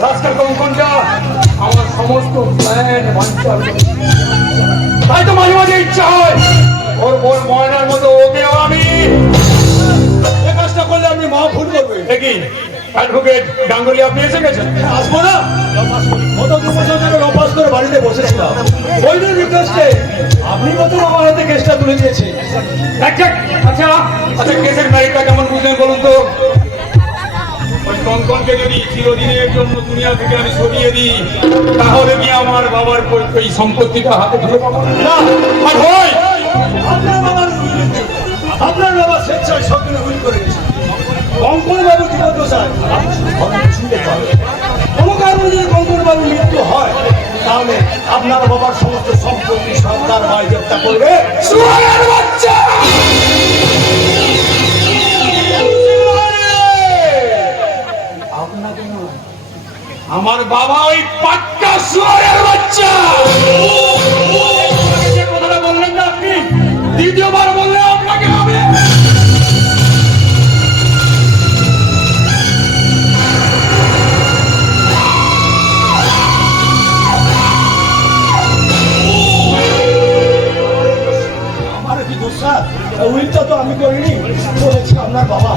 রাস্তার কঙ্কনটা আমার সমস্ত প্ল্যান বাঞ্চাল। তাই তো মাঝে মাঝে ইচ্ছা হয় ওর বোন ময়নার মতো ওকেও আমি এই কাজটা করলে আপনি মা ভুল করবেন। দেখি অ্যাডভোকেট গাঙ্গুলি আপনি এসে গেছেন? আসবো না, গত 2 বছর ধরে অভ্যাস করে বাড়িতে বসেছিলাম। ওই দিন রিকোয়েস্টে আপনি প্রথম আমার হাতে কেসটা তুলে দিয়েছে। আচ্ছা আচ্ছা আচ্ছা, কেসের ম্যারিটটা কেমন বুঝলেন বলুন তো? ওই কঙ্কনকে যদি চিরদিনের জন্য দুনিয়া থেকে আমি সরিয়ে দিই, তাহলে কি আমার বাবার ওই সম্পত্তিটা হাতে ধরে পাবো না? আর হয় আপনার বাবা স্বেচ্ছায় সবগুলো উইল করে গেছে। কঙ্কন বাবু জীবদ্দশায় শুনতে পাবেন। কোনো কারণে যদি কঙ্কন বাবুর মৃত্যু হয়, তাহলে আপনার বাবার সমস্ত সম্পত্তি সরকার বাজেয়াপ্ত করবে। শুয়োরের বাচ্চা! আপনাকে না, আমার বাবা ওই পাক্কা শুয়োরের বাচ্চা! যে কথাটা বললেন না আপনি, দ্বিতীয়বার বললে আপনাকে হবে। আমার কি দোষ স্যার? উইলটা তো আমি করিনি, বলেছি আপনার বাবা।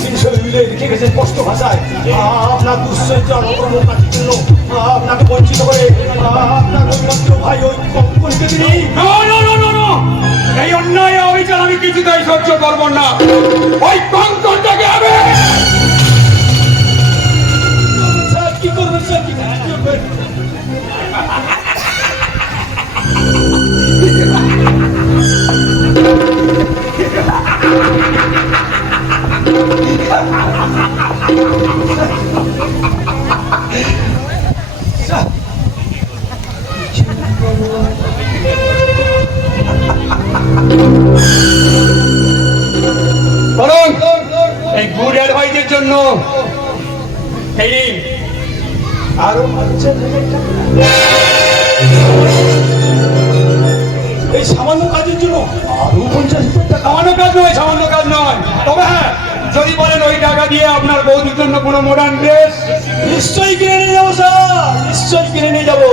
তিনি সেই উইলে লিখে গেছেন স্পষ্ট ভাষায়, আপনার দুশ্চর্য আর অকর্মকার জন্য আপনাকে বঞ্চিত করে আপনার একমাত্র ভাই ওই কঙ্কনকে তিনি। No, no, no, no, no! এই অন্যায় অবিচার আমি কিছুতেই সহ্য করবো না। ওই কঙ্কনটাকে আমি স্যার কি করবেন, স্যার কি করবেন? বরং এই গুড অ্যাডভাইজের জন্য এই নিন। আরো এই সামান্য কাজের জন্য আরো 50,000 টাকা। সামান্য কাজ নয়, সামান্য কাজ নয়। তবে হ্যাঁ, যদি বলেন ওই টাকা দিয়ে আপনার বৌদির জন্য কোনো মডার্ন ড্রেস, নিশ্চয়ই কিনে নিয়ে যাবো স্যার, নিশ্চয়ই কিনে নিয়ে যাবো।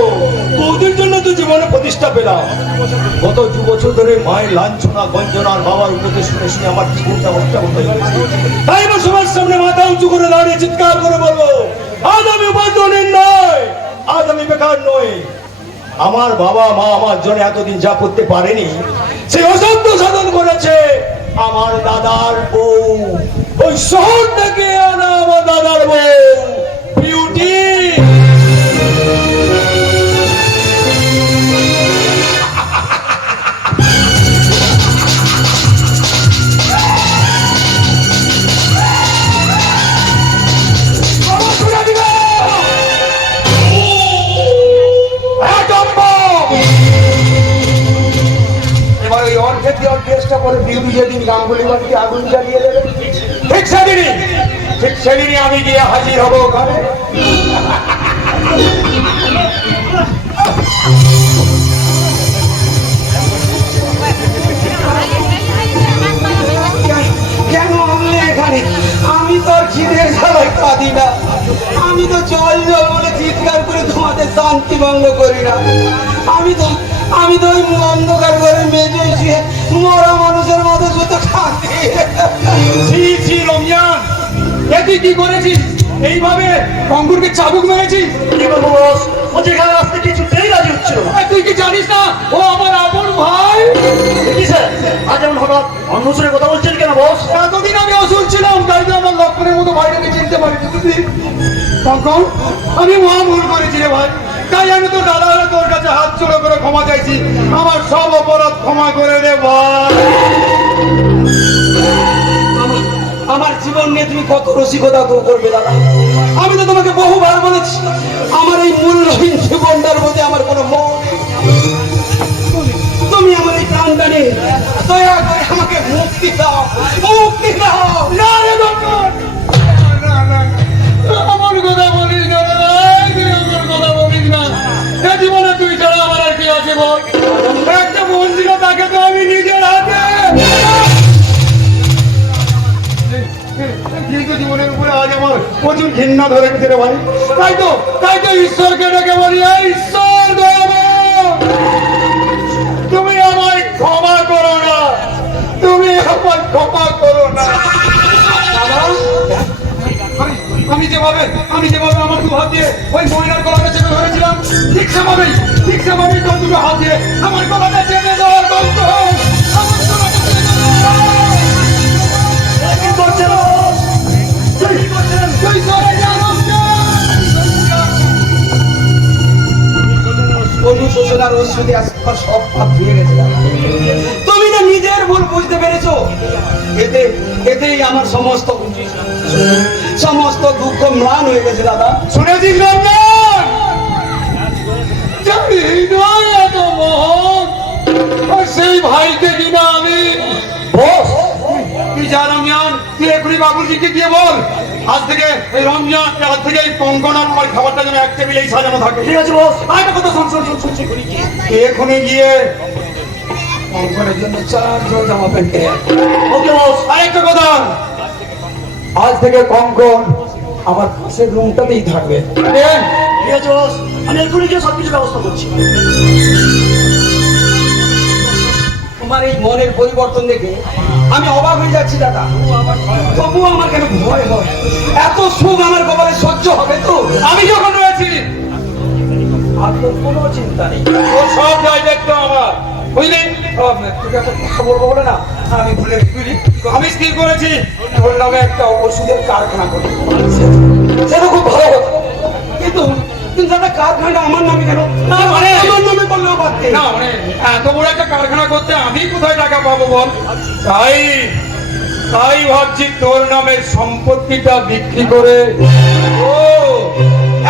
বৌদির জন্য তো জীবনে প্রতিষ্ঠা পেলাম। গত 2 বছর ধরে মায়ের লাঞ্ছনা গঞ্জনা আর বাবার উপদেশ শুনে শুনে আমার জীবনটা অবস্থা হয়ে গেছে। তাই আমার সবার সামনে মাথা উঁচু করে দাঁড়িয়ে চিৎকার করে বলবো, আজ আমি উপার্জনের নয়, আজ আমি বেকার নই। আমার বাবা মা আমার জন্য এতদিন যা করতে পারেনি, সে অসাধ্য সাধন করেছে আমার দাদার বউ। ওই শহর থেকে আনা আমার দাদার বউ বিউটি। এবার ওই অর্ধেক দেওয়ার চেষ্টা করে বিউটি যেদিন গাঙ্গুলি বাড়িতে আগুন জ্বালিয়ে দেবে, ঠিক সেদিনই আমি গিয়ে হাজির হবো ওখানে। কেন আমি এখানে? আমি তো আর খিদের জ্বালায় কাঁদি না, আমি তো জল জল বলে চিৎকার করে তোমাদের শান্তি ভঙ্গ করি না। আমি তো ওই অন্ধকার করে মেজে শুয়ে মরা মানুষের মতো শুধু কাঁদি। ছি ছি রমজান, এ তুই কি করেছিস? এইভাবে কঙ্কুরকে চাবুক মেরেছিস? কি করবো বস, ও যেখানে আসতে কিছুতেই রাজি হচ্ছিল না। তুই কি জানিস না ও আমার আপন ভাই? কি স্যার, আজ এমন হঠাৎ অন্য সুরে কথা বলছেন কেন বস? এতদিন আমি অসুল ছিলাম, তাই তো আমার লক্ষণের মতো ভাইটাকে চিনতে পারিনি তুই। কঙ্কন, আমি মহা ভুল করেছি রে ভাই। তাই আমি তো দাদা তোর কাছে হাত জোড়ো করে ক্ষমা চাইছি। আমার সব অপরাধ ক্ষমা করে দে ভাই। আমার জীবন নিয়ে তুমি কত রসিকতা করবে দাদা? আমি তো তোমাকে বহুবার বলেছি আমার এই মূল্যহীন জীবনটার মধ্যে আমার কোনো মোহ নেই। তুমি আমার এই প্রাণটা নিয়ে দয়া করে আমাকে মুক্তি দাও, মুক্তি দাও। না রে কঙ্কন, আমার কথা বলিস না রে ভাই, তুই আমার কথা বলিস না। এ জীবনে তুই ছাড়া আমার আর কি আছে বল? একটা মন ছিল, তাকে তো আমি নিজের হাতে দীর্ঘ জীবনের উপরে আজ আমার প্রচুর ঘৃণা ধরে গেছে রে ভাই। তাই তো ঈশ্বরকে ডেকে বলি, এই ঈশ্বর দয়াময়, তুমি আমায় ক্ষমা করো না, তুমি আমায় ক্ষমা করো না। আমি যেভাবে আমার দু হাত দিয়ে ওই মহিলার গলাটা চেপে ধরেছিলাম, ঠিক সেভাবেই তোর দুটো হাত দিয়ে আমার গলাটা চেপে দেওয়ার গল্প। কি করছেন বস? কি করছেন? অনুশোচনার ওষুধে আজকাল সব পাপ ধুয়ে গেছে দাদা। তুমি না নিজের ভুল বুঝতে পেরেছো। এতেই আমার সমস্ত দুঃখ ম্লান হয়ে গেছে দাদা। শুনেছিস রমজান, জানি নয় এত মোহন, আর সেই ভাইকে কিনা আমি। বস, তুই যা রমজান, তুই এখনই বাবুজিকে গিয়ে বল, আজ থেকে এই রমজান, আজ থেকে এই কঙ্কনার আমার খাবারটা যেন এক টেবিলেই সাজানো থাকে। ঠিক আছে বস। আরেকটা কথা শুনছি, এখনই গিয়ে কঙ্কনের জন্য 4 জোড় জামা প্যান্ট কিনে আন। ওকে বস। আরেকটা কথা, আজ থেকে কঙ্কন আমার পাশের রুমটাতেই থাকবে। ঠিক আছে বস, আমি এক্ষুনি গিয়ে সবকিছু ব্যবস্থা করছি। তোমার এই মনের পরিবর্তন দেখে আমি অবাক হয়ে যাচ্ছি দাদা। তবুও আমার কেন ভয় হয়? এত সুখ আমার কপালে সহ্য হবে তো? আমি যখন রয়েছি আর তো কোনো চিন্তা নেই। ও সব যাই দেখতো আমার, বুঝলি? তোকে একটা কথা বলবো বলে না আমি ভুলে গেছি। আমি স্থির করেছি ওর নামে একটা ওষুধের কারখানা করি। সেটা খুব ভালো কথা, কিন্তু দাদা কারখানাটা আমার নামে কেন? না, মানে আমার নামে করলেও পারতে। না, মানে এত বড় একটা কারখানা করতে আমি কোথায় টাকা পাবো বল? তাই ভাবছি তোর নামের সম্পত্তিটা বিক্রি করে। ও,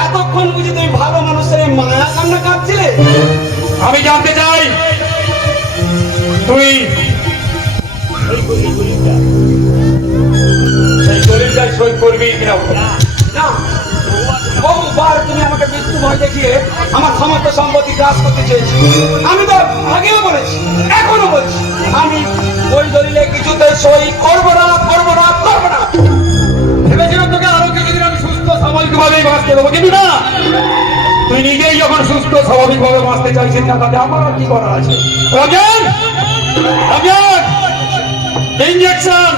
এতক্ষণ বুঝি তুমি ভালো মানুষের মায়া কান্না কাঁদছিলে? আমি জানতে চাই তুই সেই দলিলটায় সই করবি কিনা। না, বহুবার তুমি আমাকে মৃত্যু ভয় দেখিয়ে আমার সমস্ত সম্পত্তি গ্রাস করতে চেয়েছি। আমি তো আগেও বলেছি, এখনো বলছি, আমি ওই দলিলে কিছুতে সই করবো না। ভেবেছিলাম তোকে আরো কিছুদিন আমি সুস্থ স্বাভাবিক ভাবেই বাঁচতে দেবো, কিন্তু না, তুই নিজেই যখন সুস্থ স্বাভাবিক ভাবে বাঁচতে চাইছিস না, তাতে আমার আর কি করার আছে? রমজান, ইঞ্জেকশন।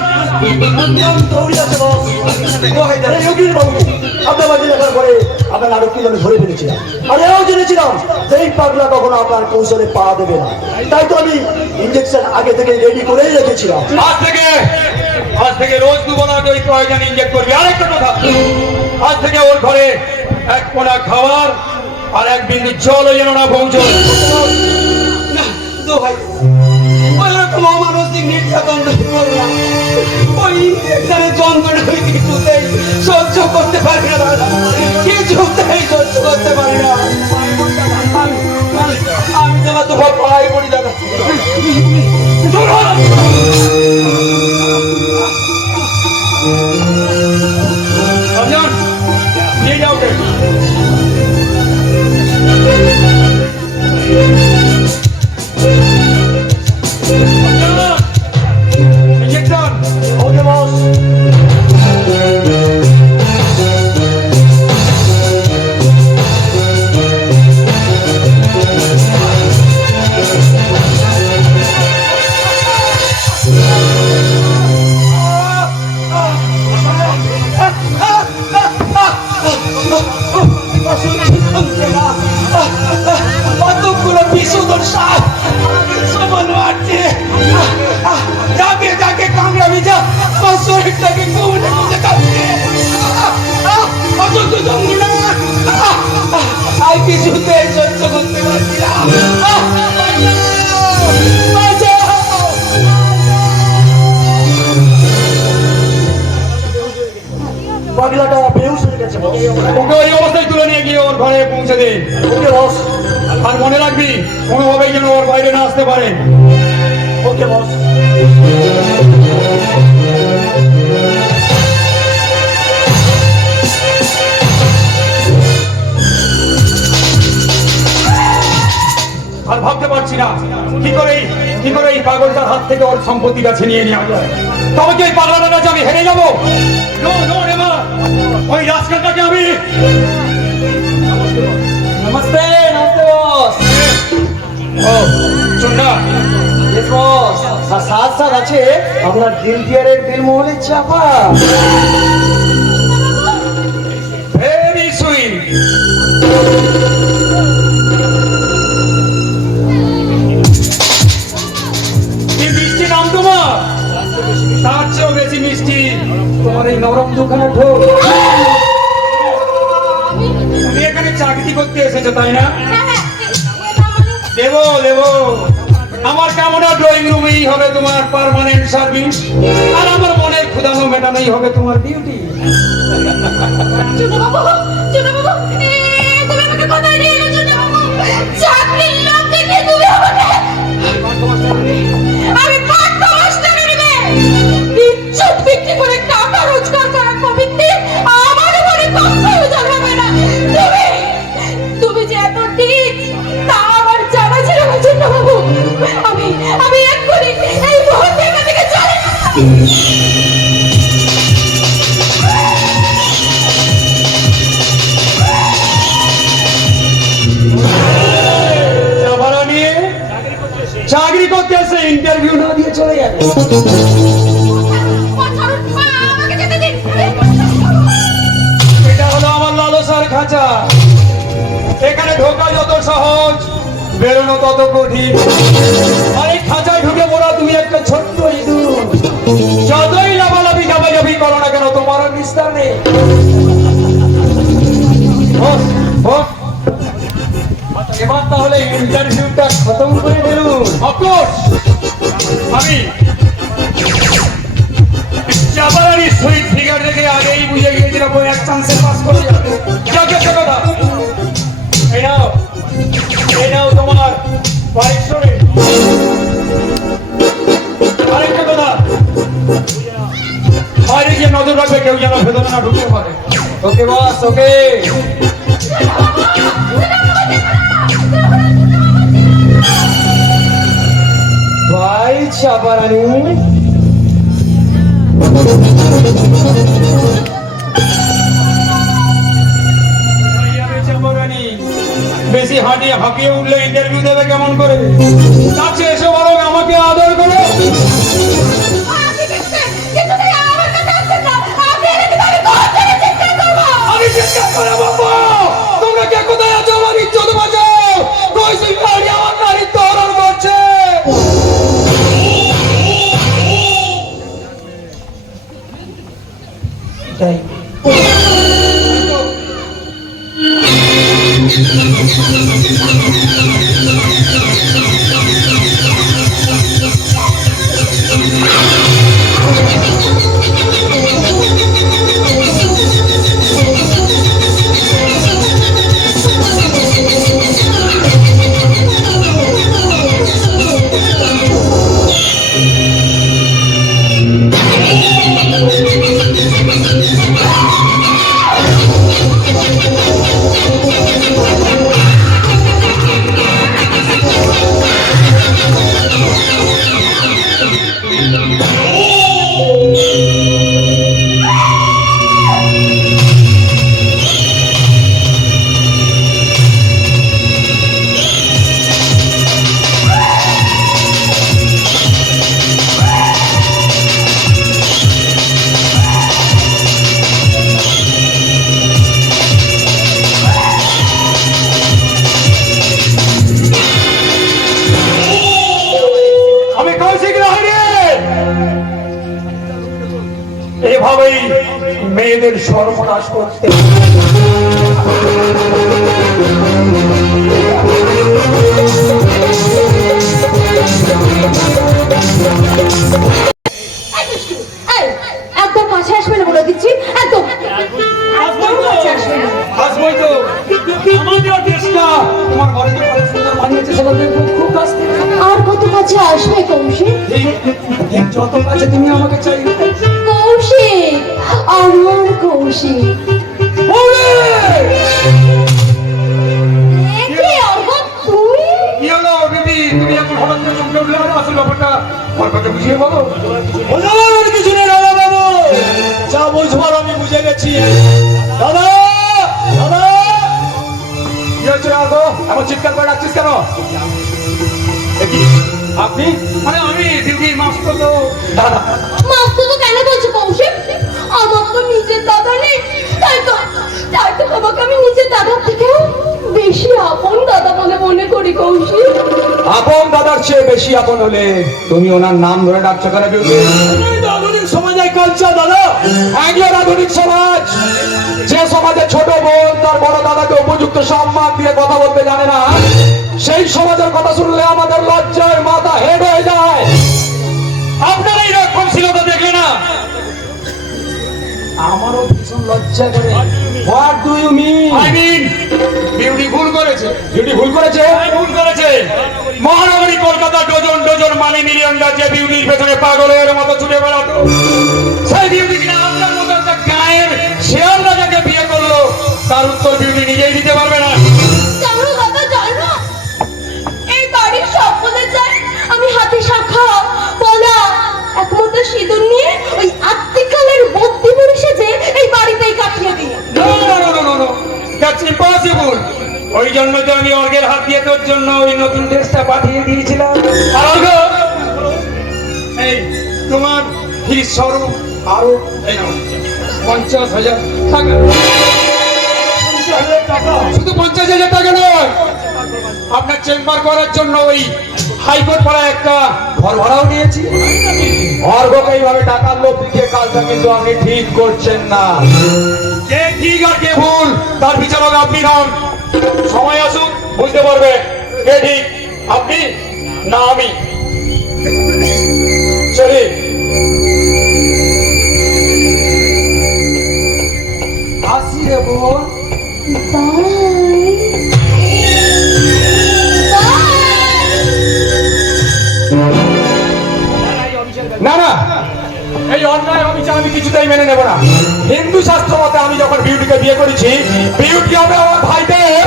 দৌড়ে যাচ্ছে বস। এই উকিল বাবু, আপনার বাড়ি দেখার পরে আপনার আরোগ্য আমি ধরে ফেলেছিলাম। আর এও জেনেছিলাম সেই পাগলা কখনো আপনার কৌশলে পা দেবে না। তাই তো আমি ইঞ্জেকশন আগে থেকে রেডি করেই রেখেছিলাম। আজ থেকে রোজ দুবেলা ওই প্রয়োজন ইনজেক্ট করবি। আরেকটা কথা, আজ থেকে ওর ঘরে এক কোনা খাবার আর এক বিন্দু জলও যেন না পৌঁছয়। না, দোহাই, ওই রকম অমানসিক নির্যাতন করো না। ওই ইঞ্জেকশনের যন্ত্রণা আমি কিছুতেই সহ্য করতে পারি না দাদা, কিছুতেই সহ্য করতে পারি না। আমি তোমার তো পাড়াই পড়ি দাদা। রমজান, নিয়ে যাও ওকে। ইঞ্জেকশন। ওকে বস। কতগুলো বিশুদ্ধর সাপ সমান মারছে। যাকে কামড়াবি যা, আমার শরীরটাকে কুমড়ে কুমড়ে কাটছে। অসহ্য যন্ত্রণা, আর কিছুতে সহ্য করতে পারছি না। পাগলাটা বেহুশ হয়ে গেছে বস। ওকে ওই অবস্থায় তুলে নিয়ে গিয়ে ওর ঘরে পৌঁছে দে। ওকে বস। আর মনে রাখবি, কোনোভাবেই যেন ওর বাইরে না আসতে পারে। ওকে বস। আর ভাবতে পারছি না কি করে এই পাগলটার হাত থেকে ওর সম্পত্তিটা ছিনিয়ে নেওয়া যায়। তবে কি ওই পাগলাটার কাছে আমি হেরে যাবো? No no never. ওই রাজকালটাকে আমি নমস্তে নমস্তে বস। ও শোন না, Yes, boss। আর সাথ সাথ আছে আপনার দিল দিয়ারের দিল মহলের চাপা। Very sweet. কি মিষ্টি নাম তোমার, তার চেয়েও বেশি মিষ্টি তোমার এই নরম দুখানা ঠোক। তুমি এখানে চাকরি করতে এসেছো তাই না? দেবো দেবো, আমার কামনা ড্রয়িং রুমেই হবে তোমার পার্মানেন্ট সার্ভিস, আর আমার মনের ক্ষুধানো মেটানোই হবে তোমার ডিউটি। আমি এক্ষুনি এই মুহূর্তে এখান থেকে চলে চাকরি করতে এসে ইন্টারভিউ না দিয়ে চলে যাবে। আমাকে যেতে দিন। এটা হলো আমার লালসার খাঁচা, এখানে ঢোকা যত সহজ বেরোনো তত কঠিন। আর এই খাঁচায় ঢুকে পড়া তুমি একটা ছোট্ট ইঁদুর, যতই লাফালাফি ঝাপাঝাপি করো না কেন তোমার আর নিস্তার নেই। বস, বস, এবার তাহলে ইন্টারভিউটা খতম করে ফেলুন। অফকোর্স আমি চাপারানি সুইট ফিগার দেখে আগেই বুঝে গিয়েছিলাম ওই এক চান্সে পাস করে যাবে। কথা এই নাও তোমার পারিশ্রমিক। আরেকটা কথা, বাইরে গিয়ে নজর রাখবে কেউ যেন ভেতরে না ঢুকতে পারে। ওকে বস, ওকে। ভাই চাপারানি, বেশি হাঁটিয়ে হাঁপিয়ে উঠলে ইন্টারভিউ দেবে কেমন করে? তার চেয়ে এসে বলো আমাকে আদর করে। আমি চিৎকার করে বলবো, তোমরা কে কোথায় আছো? আমার ইজ্জত বাঁচাও, কইসি গাড়ি আমার গাড়ি তরল করছে। তাই এভাবেই মেয়েদের সর্বনাশ করতে। একদম কাছে আসবে না বলে দিচ্ছি, একদম কাছে আসবে না। আসবই তো, আমাদের দেশটা তোমার ঘরে যে কত সুন্দর বানিয়েছে সেটা দেখবো খুব কাছ থেকে। আর কত কাছে আসবে কৌশিক? ঠিক যত কাছে তুমি আমাকে চাইবে। কৌশিক, আমার কৌশিক। একে অর্ঘ্য তুই? কি হলো দিদি, তুমি এখন হঠাৎ করে চমকে উঠলে? আসল ব্যাপারটা আমার কথা বুঝিয়ে বলো। ওদের কিছু নেই রাজা বাবু, যা বুঝবার আমি বুঝে গেছি। বেশি আপন হলে তুমি ওনার নাম ধরে ডাকছো কেন বিউটি? এই তো আধুনিক সমাজের কালচার দাদা, একজন আধুনিক সমাজ, যে সমাজে ছোট বোন তার বড় দাদাকে উপযুক্ত সম্মান দিয়ে কথা বলতে জানে না, সেই সমাজের কথা শুনলে আমাদের লজ্জায় মাথা হেড হয়ে যায়। আপনারা এই রক্ষণশীলতা দেখলে না? আমারও ভীষণ লজ্জা করে। What do you mean? I mean, Beauty ভুল করেছে। বিউটি ভুল করেছে? ভুল করেছে। মহানগরী কলকাতা ডজন ডজন মানে মিলিয়নরা যে বিউটির পেছনে পাগলের মতো ছুটে বেড়াতো, সেই বিউটি কিনা আপনার মতো একটা গায়ের শেয়াল রাজাকে বিয়ে করলো, তার উত্তর বিউটি নিজেই দিতে পারবে না। জানো দাদা, জানো এই বাড়ির সকলে চায় আমি হাতে শাখা পলা একমত সিঁদুর নিয়ে ওই আত্মিকালের বদ্যি পরে সেজে এই বাড়িতেই কাটিয়ে দিই। No, no, no, no, no, no. That's impossible. ওই জন্য তো আমি অর্গের হাত দিয়ে তোর জন্য ওই নতুন ড্রেসটা পাঠিয়ে দিয়েছিলাম। আর অর্ঘ, এই তোমার ফিস স্বরূপ আরো এই নাও 50,000 টাকা। শুধু 50,000 টাকা নয়, আপনার চেম্বার করার জন্য ওই হাইকোর্ট পাড়ায় একটা ঘর ভাড়াও নিয়েছি। অর্ঘকে এইভাবে টাকার লোভ দিয়ে কাজটা কিন্তু আপনি ঠিক করছেন না। কে ঠিক আর কে ভুল তার বিচারক আপনি নন। সময় আসুন বুঝতে পারবে কে ঠিক, আপনি না আমি। চলি। আসি রে বোন। না না, এই অন্যায় অবিচার আমি কিছুতেই মেনে নেব না। হিন্দু শাস্ত্র মতে আমি যখন বিউটিকে বিয়ে করেছি, বিউটি হবে আমার ভাইদের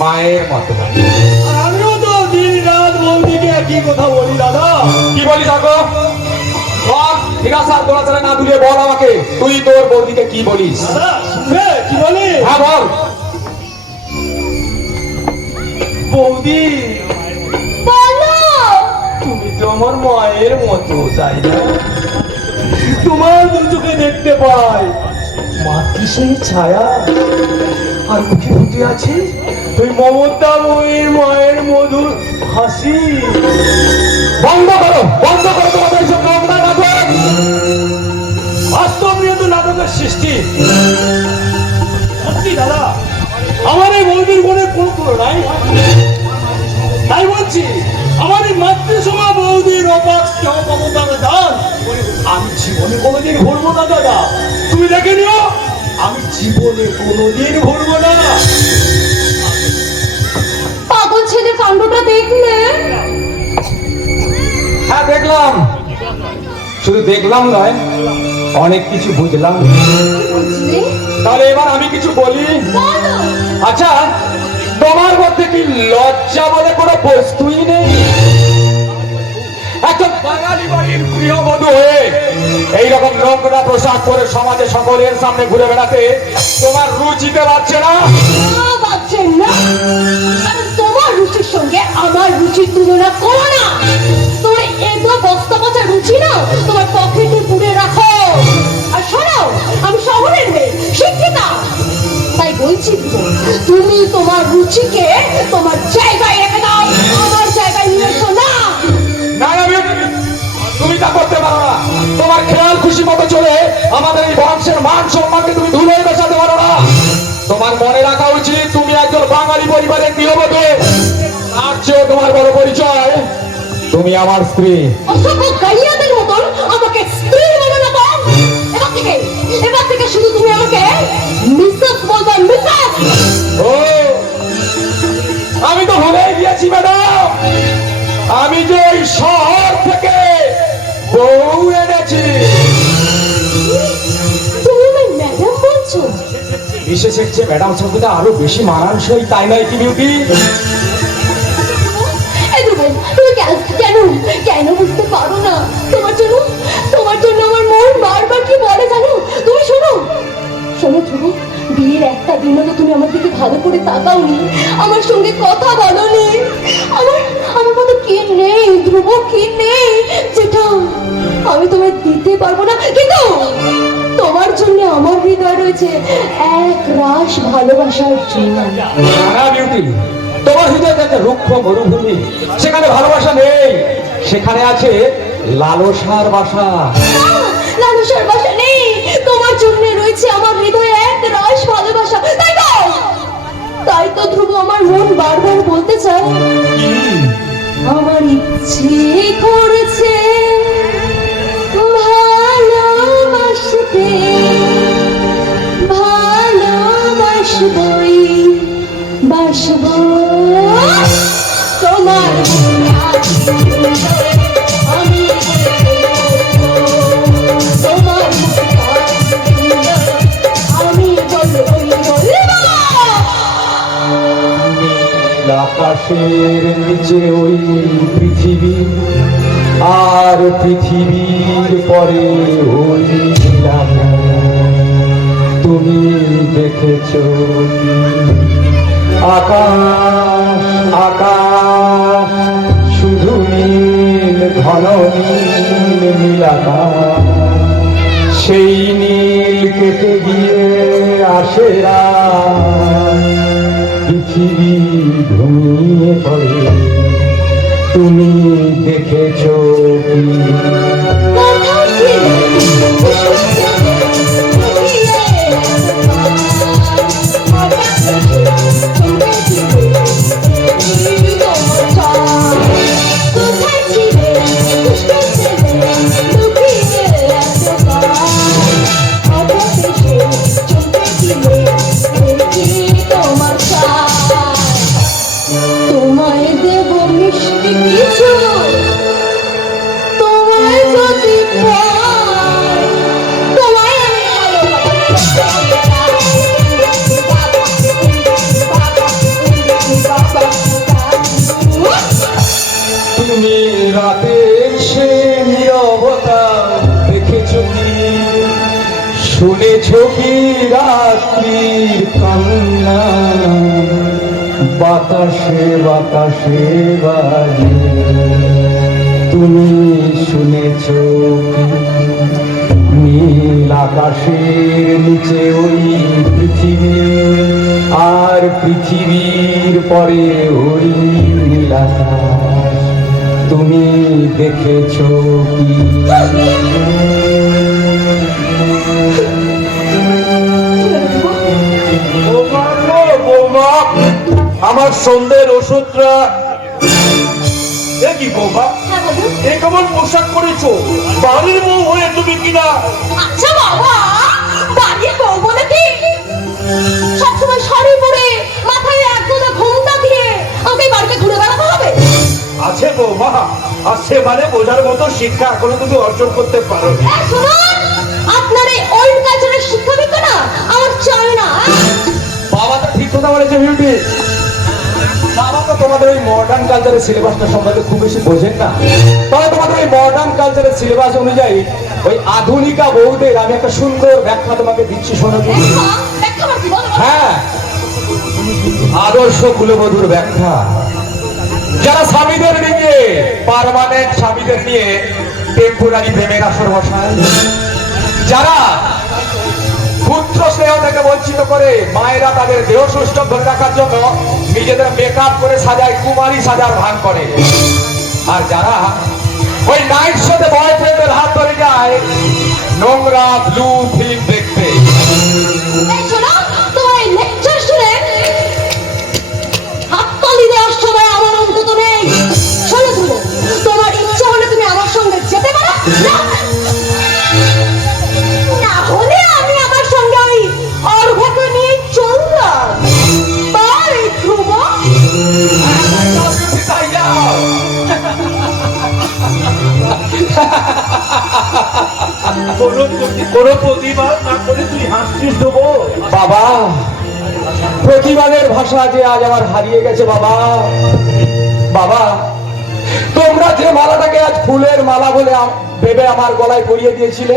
মায়ের মতো। আমিও তো দিন রাত বৌদিকে একই কথা বলি দাদা। কি বলিস আগো? বল, ঠিক আছে, আর দোলাচলে না দুলিয়ে বল আমাকে, তুই তোর বৌদিকে কি বলিস? কি বলি? হ্যাঁ বল। বৌদি, বলো তুমি তো আমার মায়ের মতো, তাই না? তোমার দু চোখে দেখতে পাই মাতৃ ছায়া, আর মুখে ফুটে আছে ওই মমতা ময়ূর মায়ের মধুর হাসি। বন্ধ করো, বন্ধ করো তোমাদের এইসব নোংরা নাটক। বাস্তব নিয়ে তো নাটকের সৃষ্টি। সত্যি দাদা, আমার এই বৌদির মনে কোনো তুলনাই হয় না। তাই বলছি, আমার এই মাতৃসমা বৌদির অপাক স্নেহ মমতার দান আমি জীবনে কোনোদিন ভুলবো না দাদা। তুমি দেখে নিও, আমি জীবনে কোনোদিন ভুলবো না। পাগল ছেলের কাণ্ডটা দেখলে? হ্যাঁ দেখলাম, শুধু দেখলাম নয়, অনেক কিছু বুঝলাম। বুঝলে? তাহলে এবার আমি কিছু বলি। বলো। আচ্ছা, তোমার মধ্যে কি লজ্জা বলে কোনো বস্তুই নেই? একজন বাঙালি বাড়ির গৃহবধূ হয়ে এইরকম নোংরা পোশাক পরে সমাজে সকলের সামনে ঘুরে বেড়াতে তোমার রুচিতে পারছে না? পাচ্ছেন না, কারণ তোমার রুচির সঙ্গে আমার রুচির তুলনা করো না। তোমার এত বস্তা পচা রুচি না তোমার পকেটে পুড়ে রাখো। আর শোনো, আমি শহরের মেয়ে, শিক্ষিতা, তাই বলছি তুমি তোমার রুচিকে তোমার জায়গায় রেখে দাও, আমার জায়গায় নিয়ে এসো না। না না বিউটি, তুমি তা করতে পারো না। তোমার খেয়াল খুশি মতো চলে আমাদের এই বংশের মান সম্মানকে তুমি ধুলোয় মেশাতে পারো না। তোমার মনে রাখা উচিত, তুমি একজন বাঙালি পরিবারের গৃহবধূ। আর চেয়েও তোমার বড় পরিচয়, তুমি আমার স্ত্রী। অসভ্য গাইয়াদের মতন আমাকে স্ত্রী বলো না তো। এবার থেকে শুধু তুমি আমাকে মিসেস বলবা, মিসেস। ও, আমি তো ভুলেই গিয়েছি ম্যাডাম, আমি যে ওই শহর থেকে বউ এনেছি। তুমি আমায় ম্যাডাম বলছো? বিশেষের চেয়ে ম্যাডাম শব্দটা আরো বেশি মানানসই, তাই নয় কি বিউটি? এই ধ্রুব, তুমি কেন কেন বুঝতে পারো না? তোমার জন্য আমার মন বারবার কি বলে জানো? তুমি শোনো ধ্রুব, বিয়ের একটা দিনও তো তুমি আমার দিকে ভালো করে তাকাওনি, আমার সঙ্গে কথা বলোনি। আমার মতো কি নেই ধ্রুব, কি নেই যেটা আমি তোমায় দিতে পারবো না? কিন্তু তোমার জন্য আমার হৃদয় রয়েছে এক রাশ ভালোবাসার জন্য। না বিউটি, তোমার হৃদয়ে একটা রুক্ষ মরুভূমি, সেখানে ভালোবাসা নেই, সেখানে আছে লালসার বাসা। লালসার বাসা নেই, তোমার জন্য রয়েছে আমার হৃদয়ে এক রাশ ভালোবাসা। তাই তো ধ্রুব আমার মন বারবার বলতে চায়, আমার ইচ্ছে করেছে ভালোবাসতে, ভালোবাসবই, বাসবো তোমার আমি তোমার আমি নীল আকাশের নিচে ওই পৃথিবী, আর পৃথিবীর পরে ওই নীলাকাশ। তুমি দেখেছো আকাশ, আকাশ শুধু নীল, ঘন নীল, নীলাকাশ। সেই নীল কেটে গিয়ে আসে রাত, পৃথিবী ঘুমিয়ে পড়ে। তুমি দেখেছো কি? কোথায় ছিলে তোমায় দেব মিষ্টি কিছু, তোমায় যদি পাই, তোমায় আমি তুমি রাতের সে নীরবতা দেখেছো কি? শুনেছো কি রাত্রির কান্না? বাতাসে বাতাসে বাজে। তুমি শুনেছো কি? নীল আকাশের নিচে ওই পৃথিবী, আর পৃথিবীর পরে ওই নীল আকাশ। তুমি দেখেছো কি? বৌমা, আমার সন্ধ্যের ওষুধটা কি বৌমা? হ্যাঁ বলুন। এ কেমন পোশাক করেছো? বাড়ির বউ হয়ে তুমি কিনা? আচ্ছা বাবা, বাড়ির বউ বলে কি সবসময় শাড়ি পরে মাথায় একদলা ঘোমটা দিয়ে আমাকে বাড়িতে ঘুরে বেড়াতে হবে? আছে বৌমা, আছে মানে বোঝার মতো শিক্ষা এখনো তুমি অর্জন করতে পারো। শুনুন, আপনার এই ওল্ড কালচারের শিক্ষা বিজ্ঞান না আমার চাই না। বাবা তো ঠিক কথা বলেছে বিউটি। বাবা তো তোমাদের ওই মডার্ন কালচারের সিলেবাসটা সম্বন্ধে খুব বেশি বোঝেন না। তবে তোমাদের ওই মডার্ন কালচারের সিলেবাস অনুযায়ী ওই আধুনিকা বউদের আমি একটা সুন্দর ব্যাখ্যা তোমাকে দিচ্ছি, শোনো তুমি। ব্যাখ্যা মারছি, বলো। হ্যাঁ, আদর্শ কুলবধূর ব্যাখ্যা। যারা স্বামীদের নিয়ে, পার্মানেন্ট স্বামীদের নিয়ে টেম্পোরারি প্রেমের আসর বসায়, যারা পুত্র স্নেহ থেকে বঞ্চিত করে মায়েরা তাদের দেহ সুস্থ ধরে রাখার জন্য নিজেদের মেকআপ করে সাজায়, কুমারী সাজার ভান করে, আর যারা ওই নাইট শোতে বয়ফ্রেন্ডের হাত ধরে যায় নোংরা ব্লু ফিল্ম দেখতে। এই শোনো, তোমার এই লেকচার শুনে হাততালি দেওয়ার সময় আমার অন্তত নেই। শোনো ধ্রুব, তোমার ইচ্ছা হলে তুমি আমার সঙ্গে যেতে পারো, না হলে আমি আমার সঙ্গে ওই অর্ঘ্যকে নিয়ে চললাম। বাই ধ্রুব। কোনো প্রতিবাদ না করে তুই হাসছিস দেবো? বাবা, প্রতিবাদের ভাষা যে আজ আমার হারিয়ে গেছে বাবা। বাবা, তোমরা যে মালাটাকে আজ ফুলের মালা বলে ভেবে আমার গলায় পরিয়ে দিয়েছিলে,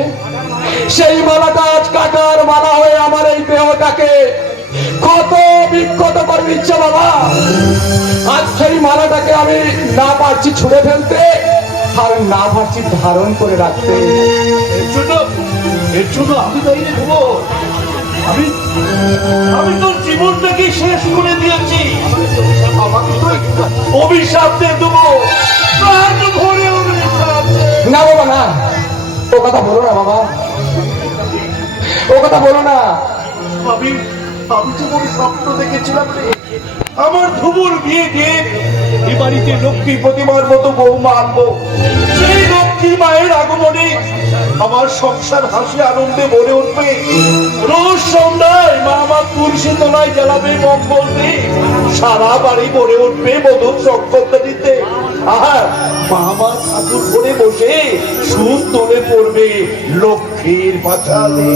সেই মালাটা আজ কাটার মালা হয়ে আমার এই দেহটাকে কত বিক্ষত করে দিচ্ছে বাবা। আজ সেই মালাটাকে আমি না পারছি ছুঁড়ে ফেলতে, আর না পারছি ধারণ করে রাখতে। এর জন্য আমি দায়ী দেবো। আমি তোর জীবনটাকে শেষ করে দিয়েছি, আমাকে তো অভিশাপ দিয়ে দেবো, প্রাণ ভরে অভিশাপ দে। না বাবা না, ও কথা বলো না বাবা, ও কথা বলো না। আমি আমি যেমন স্বপ্ন দেখেছিলাম রে, আমার ধুবুর বিয়ে দিয়ে এ বাড়িতে লক্ষ্মী প্রতিমার মতো বৌমা আনবো, সেই লক্ষ্মী মায়ের আগমনে আমার সংসার হাসি আনন্দে ভরে উঠবে। রোজ সন্ধ্যায় মা আমার তুলসী তলায় জ্বালাবে মঙ্গল দিয়ে, সারা বাড়ি ভরে উঠবে মধুর সংকল্পটিতে। আর মা আমার ঠাকুর ঘরে বসে সুর তোলে পড়বে লক্ষ্মীর পাঁচালে।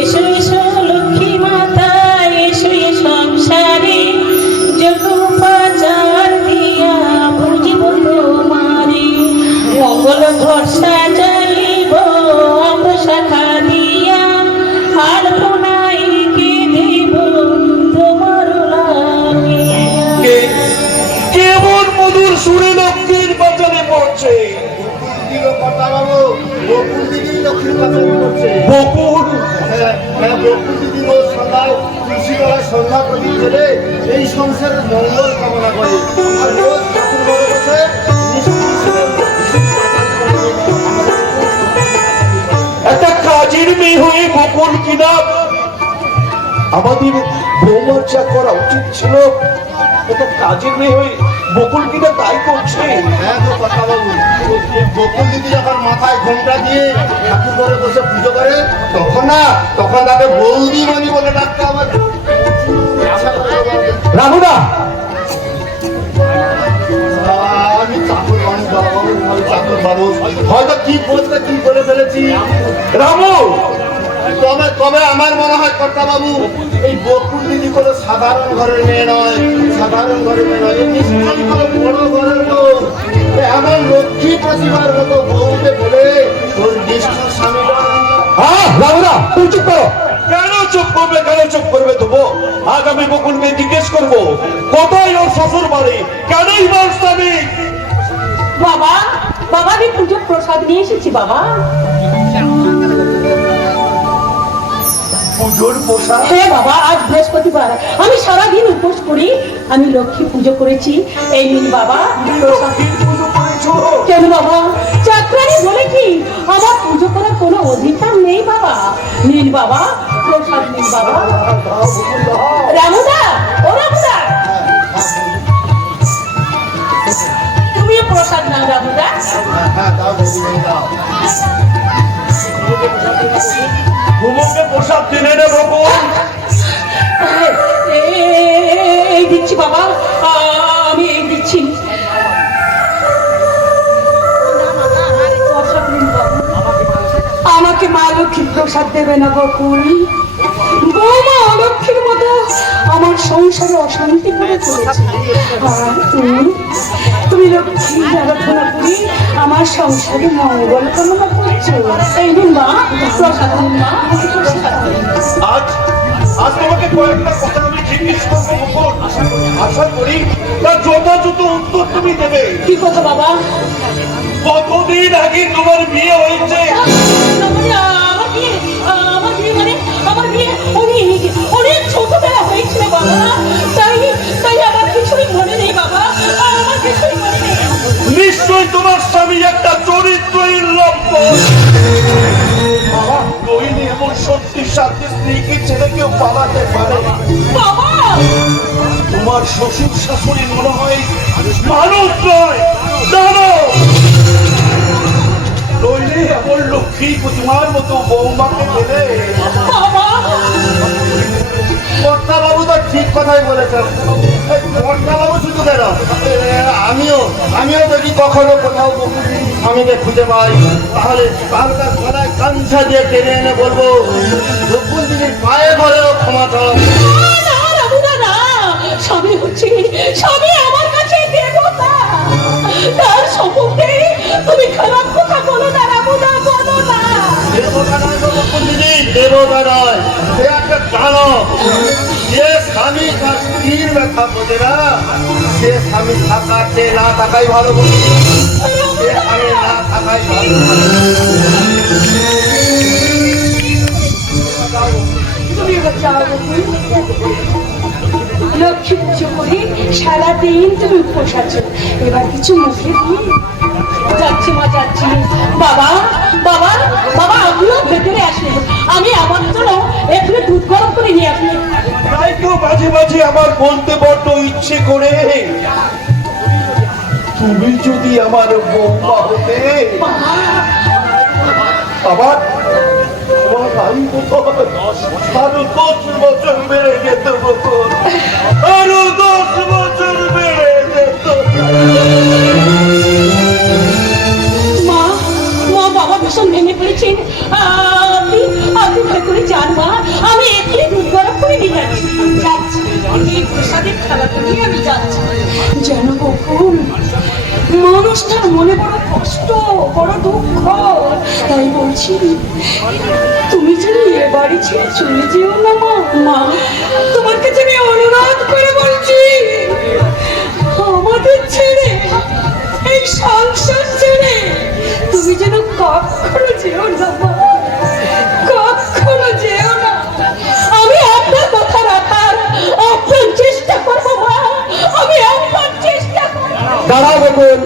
এসো এসো লক্ষ্মী মাতা, এসো এ সংসারে যোগ উপাচার দিয়া বুঝিব তোমারে। মঙ্গল ঘর সাজাইব অঙ্গ শাখা দিয়া, আর প্রণাইকে দেব তোমার লাগিয়া। কেমন মধুর সুরে লক্ষ্মীর বাজারে পড়ছে। বকুল এই সংসারের মঙ্গল কামনা করে আর রোজ ঠাকুর ঘরে বসে একটা কাজের মেয়ে হয়ে বকুল কিনা আমাদের বৌমার যা করা উচিত ছিল, একটা কাজের মেয়ে হয়ে বকুল কিনা তাই করছে। হ্যাঁ তো কথা বাবু, বকুল দিদি যখন মাথায় ঘোমটা দিয়ে ঠাকুর ঘরে বসে পুজো করে তখন তাকে বৌদি মানি বলে ডাকতে আমার রামুদা, আমি চাকর মানুষ বাবু, আমি চাকর মানুষ, হয়তো কি বলতে কি করে ফেলেছি। রামু, তবে আমার মনে হয় কর্তা বাবু, এই বকুল দিদি কোনো সাধারণ ঘরের মেয়ে নয়, সাধারণ ঘরের মেয়ে নয়, নিশ্চয়ই কোনো বড় ঘরের লোক। আমার লক্ষ্মী প্রতিমার মতো বউকে বলে তোর নিষ্ঠুর স্বামীরা। হ্যাঁ রামুদা, তুই চুপ করো। কেন চুপ করবে, কেন চুপ করবে তবু? আজ আমি বকুলকে জিজ্ঞেস করবো কোথায় ওর শ্বশুর বাড়ি, কেনই বা স্বামী। বাবা, বাবা আমি পুজোর প্রসাদ নিয়ে এসেছি বাবা। পুজোর পোশাক? হ্যাঁ বাবা, আজ বৃহস্পতিবার, আমি সারাদিন উপোস করি, আমি লক্ষ্মী পুজো করেছি। এই নিন বাবা প্রসাদ। লক্ষ্মীর পুজো করেছো? কেন বাবা, চাকরানি বলে কি আমার পুজো করার কোনো অধিকার নেই বাবা? নিন বাবা প্রসাদ, নিন বাবা। রামুদা, ও রামুদা, তুমিও প্রসাদ নাও রামুদা। হ্যাঁ তাও বৌদি দাও। ঘুমোকে পোশাক কিনে নে বকুল। এই দিচ্ছি বাবা, আমি এই দিচ্ছি। আমাকে মা লক্ষ্মীর প্রসাদ দেবে না বকুল? বৌমা অলক্ষ্মীর মতো আমার সংসারে অশান্তি করে চলেছে, আর তুমি লক্ষ্মী আরাধনা করি আমার সংসারে মঙ্গল কামনা করছো। এই দিন মা প্রসাদ, দিন মা প্রসাদ দিন। আজ আজ তোমাকে কয়েকটা কথা আমি জিজ্ঞেস করবো বকুল, আশা করি তার যথাযথ উত্তর তুমি দেবে। কি কথা বাবা? কতদিন আগে তোমার বিয়ে হয়েছে? আমার বিয়ে অনেক ছোটবেলা হয়েছিল বাবা, তাই আমার কিছুই মনে নেই বাবা, আমার কিছুই মনে নেই। নিশ্চয় তোমার স্বামী একটা চরিত্রহীন লম্পট। নইলে এমন সত্যি সাথে স্ত্রীকে ছেড়ে কেউ পালাতে পারে? বাবা, তোমার শ্বশুর শাশুড়ি মনে হয় মানুষ নয়, দানব। নইলে এমন লক্ষ্মী প্রতিমার মতো বৌমাকে পেলে। বাবা, কর্তা বাবু তো ঠিক কথাই বলেছেন। কর্তা বাবু শুধু কেন, আমিও যদি কখনো কোথাও বকুল দিদির স্বামীকে খুঁজে পাই, তাহলে তার গলায় কাঞ্চা দিয়ে টেনে এনে বলবো বকুল দিদির পায়ে ঘরেও ক্ষমা চাও। না রামুদা না, স্বামী আমার কাছে দেবতা, তার সম্বন্ধে তুমি খারাপ কথা বলো না রামুদা, বলো না। দেবতা নয় গো বকুল দিদি, দেবতা নয়, সে একটা দানব। যে স্বামী তার স্ত্রীর ব্যথা বোঝে না, সে স্বামী থাকাতে না থাকাই ভালো। সে স্বামী না থাকাই ভালো। তুমি এবার যাও বকুল। লক্ষ্মী পুজো করে সারাদিন তুমি উপোস আছো, এবার কিছু মুখে দিয়ে যাচ্ছি মা যাচ্ছি। বাবা বাবা বাবা, আপনিও ভেতরে আসুন, আমি আমার জন্য এখানে দুধ গরম করে নিয়ে আসি। তাই তো মাঝে মাঝে আমার বলতে বড্ড ইচ্ছে করে, তুমি যদি আমার বৌমা হতে। আবার আমার আয়ু আরো 10 বছর বেড়ে যেত বকুল, আরো 10 বছর বেড়ে যেত। মা মা বাবা ভীষণ ভেঙে পড়েছেন, আপনি আপনি ভেতরে যান মা, আমি এখানে দুধ গরম করে নিয়ে যাচ্ছি। যাচ্ছি, এই প্রসাদের খেলাটা নিয়ে আমি যাচ্ছি। যেন বকুল, মানুষটার মনে বড় কষ্ট, বড় দুঃখ, তাই বলছি তুমি যেন এ বাড়ি ছেড়ে চলে যেও না মা। মা, তোমার কাছে আমি অনুরোধ করে বলছি, আমাদের ছেড়ে, এই সংসার ছেড়ে তুমি যেন কখনো যেও না মা, কখনো যেও না। আমি আপনার কথা রাখার আপনার চেষ্টা করবো মা, আমি আপনার চেষ্টা করবো। দাঁড়াও বকুল,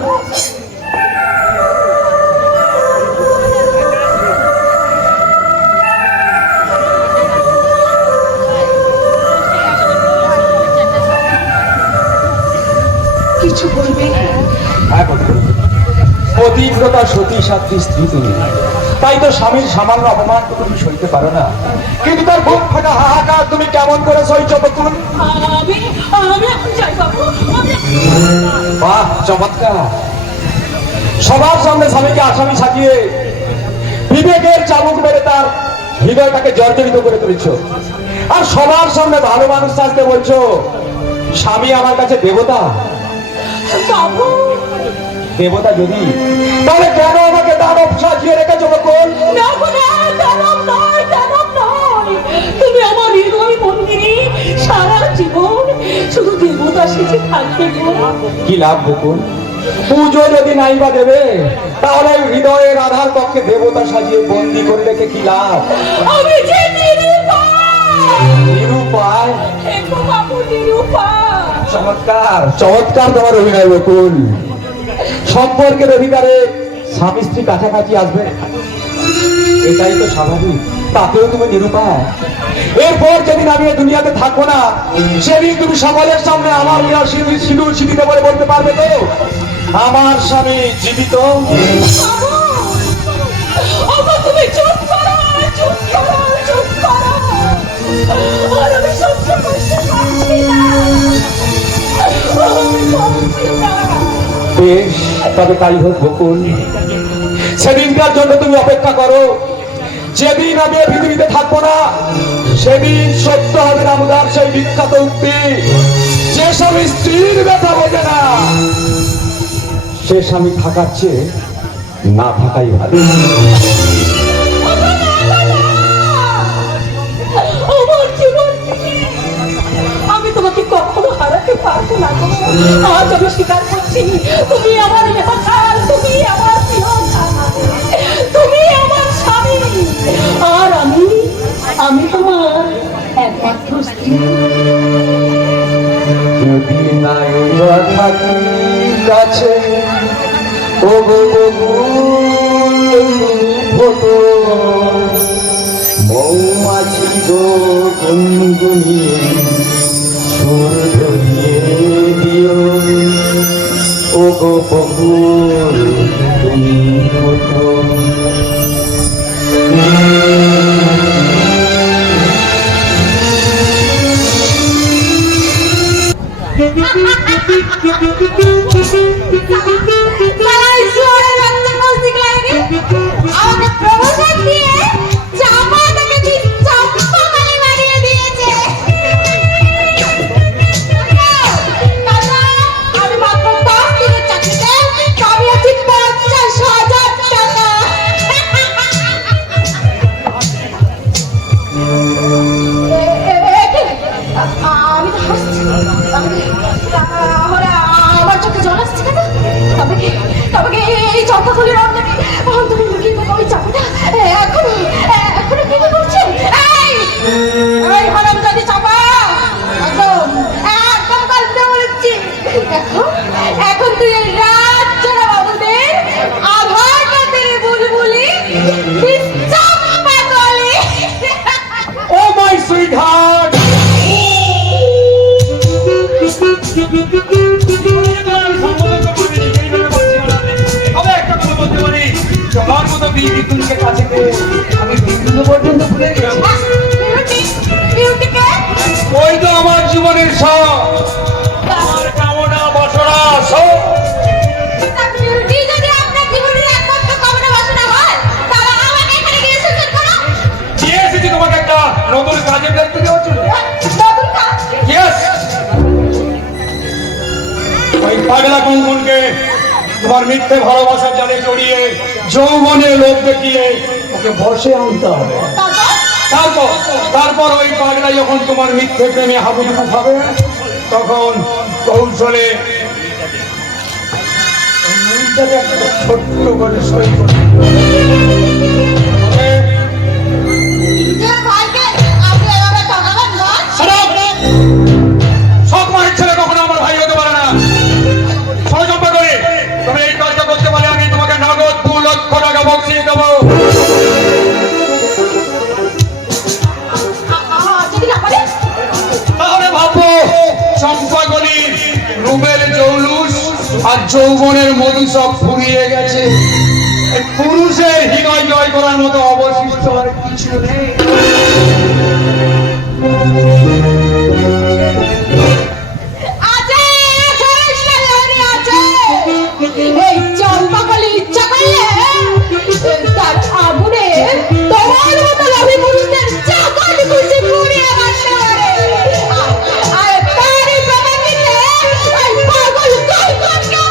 কিছু বলবে? পতিব্রতা সতী সাধ্বী স্ত্রী তুমি, তাই তো স্বামীর সামান্য অপমান তো তুমি সইতে পারো না, কিন্তু তার বুক ফাটা হাহাকার তুমি কেমন করে সইছ বকুল? আমি আমি এখন যাই বাবু, বাহ, চমৎকার! সবার সামনে স্বামীকে আসামি সাজিয়ে বিবেকের চাবুক মেরে তার হৃদয়টাকে জর্জরিত করে তুলেছ, আর সবার সামনে ভালো মানুষ সাজতে বলছো স্বামী আমার কাছে দেবতা। বাবু দেবতা যদি, তাহলে কেন আমাকে দানব সাজিয়ে রেখেছো বকুল? না গো না, দানব নয়, দানব নয়, তুমি আমার হৃদয় মন্দিরে সারা জীবন শুধু দেবতা সেজে থাকবে গো। কি লাভ বকুল? পুজো যদি নাই বা দেবে, তাহলে হৃদয়ের আধার কক্ষে দেবতা সাজিয়ে বন্দি করে রেখে কি লাভ? আমি যে নিরুপায়, নিরুপায়? একটু বাবু নিরুপায়। চমৎকার চমৎকার তোমার অভিনয় বকুল। সম্পর্কের অধিকারে স্বামী স্ত্রী কাছাকাছি আসবে, এটাই তো স্বাভাবিক, তাতেও তুমি নিরুপায়। এরপর যেদিন আমি এই দুনিয়াতে থাকবো না, সেদিন তুমি সকলের সামনে আমার সিঁদুর সিঁথিতে বলে বলতে পারবে তো আমার স্বামী জীবিত। ওগো তুমি চুপ করো, চুপ করো, চুপ করো, আর আমি সহ্য করতে পারছি না, আমি পারছি না। বেশ, তবে তাই হোক বকুল, সেদিনকার জন্য তুমি অপেক্ষা করো। যেদিন আমি এই পৃথিবীতে থাকবো না, সেদিন সত্য হবে রামুদার সেই বিখ্যাত উক্তি, যে স্বামী স্ত্রীর ব্যথা বোঝে না, সে স্বামী থাকার চেয়ে না থাকাই ভালো। আমার জীবন আমি তোমাকে কখনো হারাতে পারবো না গো। আজ আমি স্বীকার করছি, তুমি আমার ইহকাল, তুমি আমার চিরকাল, তুমি আমার স্বামী, আর আমি তোমার একমাত্র স্ত্রী। যদি নাই বা থাকি কাছে, ও গো বকুল ফটো মৌমাছি গো গুনগুনিয়ে সুর ধরিয়ে দিও, ও গো বকুল তুমি ফটো। আমার চোখে জল আসছে কেন? আমি সম্বোধন করতে পারিনি, এইভাবে বলছি না। তবে একটা কথা বলতে পারি, তোমার মতো বিদ্যুৎকে কাছে পেয়ে আমি বিদ্যুৎ পর্যন্ত ভুলে গেছি। ওই তো আমার জীবনের সব, আমার কামনা বাসনা সব। দিয়ে এসেছি তোমাকে একটা নতুন কাজের দায়িত্ব দেওয়ার জন্য। Yes! ওই পাগলা কঙ্কনকে তোমার মিথ্যে ভালোবাসার জালে জড়িয়ে যৌবনে লোভ দেখিয়ে ওকে বসে আনতে হবে। তারপর ওই পাগলা যখন তোমার মিথ্যে প্রেমে হাবুডুবু খাবে, তখন কৌশলে ওই মুখটাতে একটা ছোট্ট করে সই করবে। সৎ মায়ের ছেলে কখনো আমার ভাই হতে পারে না। ষড়যন্ত্র করে তুমি এই কাজটা করতে পারে, আমি তোমাকে নগদ 2 লক্ষ টাকা বকশিয়ে দেবো। তাহলে ভাববো চম্পাগলির রূপের জৌলুস আর যৌবনের মধু সব ফুরিয়ে গেছে। এই পুরুষের হৃদয় জয় করার মতো অবশিষ্ট আর কিছু নেই। এই চম্পাকলি ইচ্ছা করলে তার আগুনে তোমার মতো লোভী পুরুষদের চাকর খুশি পুড়িয়ে মারতে পারে। আর তারই প্রমাণিতে এই পাগল কঙ্কনকে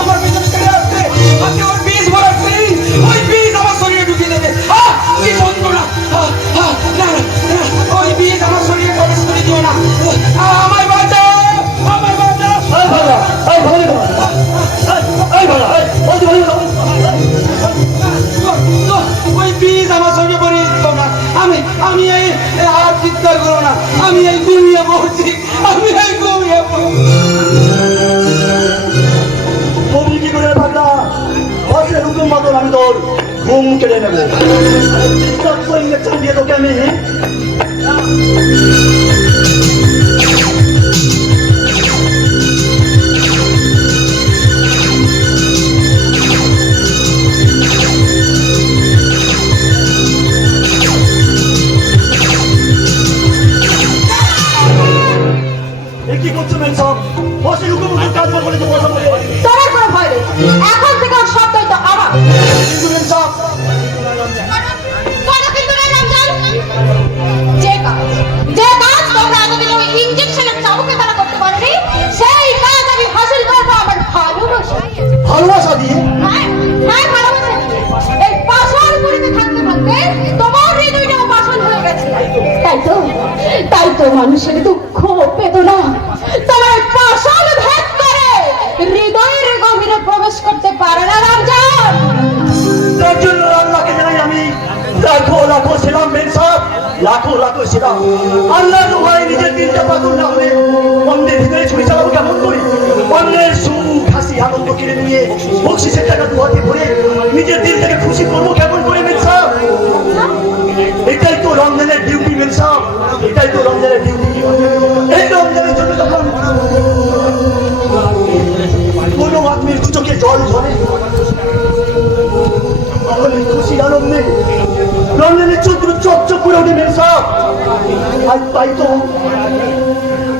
আমার পিছনে চলে আসছে, আপনি ওর বীজ ভরাচ্ছি, ওই বীজ আমার শরীরে ঢুকিয়ে দেবে। কি যন্ত্রণা! না, ওই বীজ আমার শরীরে প্রবেশ করে দিও না। আমায় বাঁচাও, আমায় বাঁচাও। ওই বীজ আমার শরীরে পড়িয়ে দিও না। আমি এই আর চিৎকার করো না, আমি এই ঘুমিয়ে পড়ছি, আমি এই ঘুমিয়ে পড়ছি। তুমি কি করে পাগলা? বসে হুকুম মতন আমি তোর ঘুম কেড়ে নেবো। ইঞ্জেকশন দিয়ে তোকে আমি কি করছো মেন সব? বসে হুকুম মতন কাজ করবো না তো বসে বসে। তোমার কোনো ভয় নেই। এখন থেকে ওর সব দায়িত্ব আমার। কিন্তু মেন সব কোনো কিন্তু নেই রমজান। যে কাজ তোমরা এতদিন ওই ইঞ্জেকশনের চাবুকে তারা করতে পারোনি, সেই কাজ আমি হাসিল করবো আমার ভালোবাসা। ভালোবাসা দিয়ে হ্যাঁ, ভালোবাসা দিয়ে। এই পাষাণ পুরীতে থাকতে থাকতে তোমার হৃদয়টাও পাষাণ হয়ে গেছে। তাই তো মানুষের দুঃখ বেদনা তোমার পাষাণ ভেদ করে হৃদয়ের গভীরে প্রবেশ করতে পারে না রমজান। তার জন্য আল্লাহকে জানাই আমি লাখো লাখো সেলাম মেন সব, লাখো লাখো সেলাম। আল্লাহ তো ভাই নিজের দিনটা পাগল না হলে অন্যের ভিতরে ছুরি চালাবো কেমন করে? অন্যের সুখ হাসি আনন্দ কিনে নিয়ে বকশিসের টাকা দু হাতে ভরে নিজের দিনটাকে খুশি করবো কেমন করে মেন সব? এটাই তো রমজানের ডিউটি মেন সব, এটাই তো রমজানের ডিউটি। এই রমজানের জন্য যখন কোনো আত্মীর চোখে জল ঝরে, তখন এই খুশির আনন্দে রমজানের চোখগুলো চকচক করে ওঠে মেন সব। আর তাই তো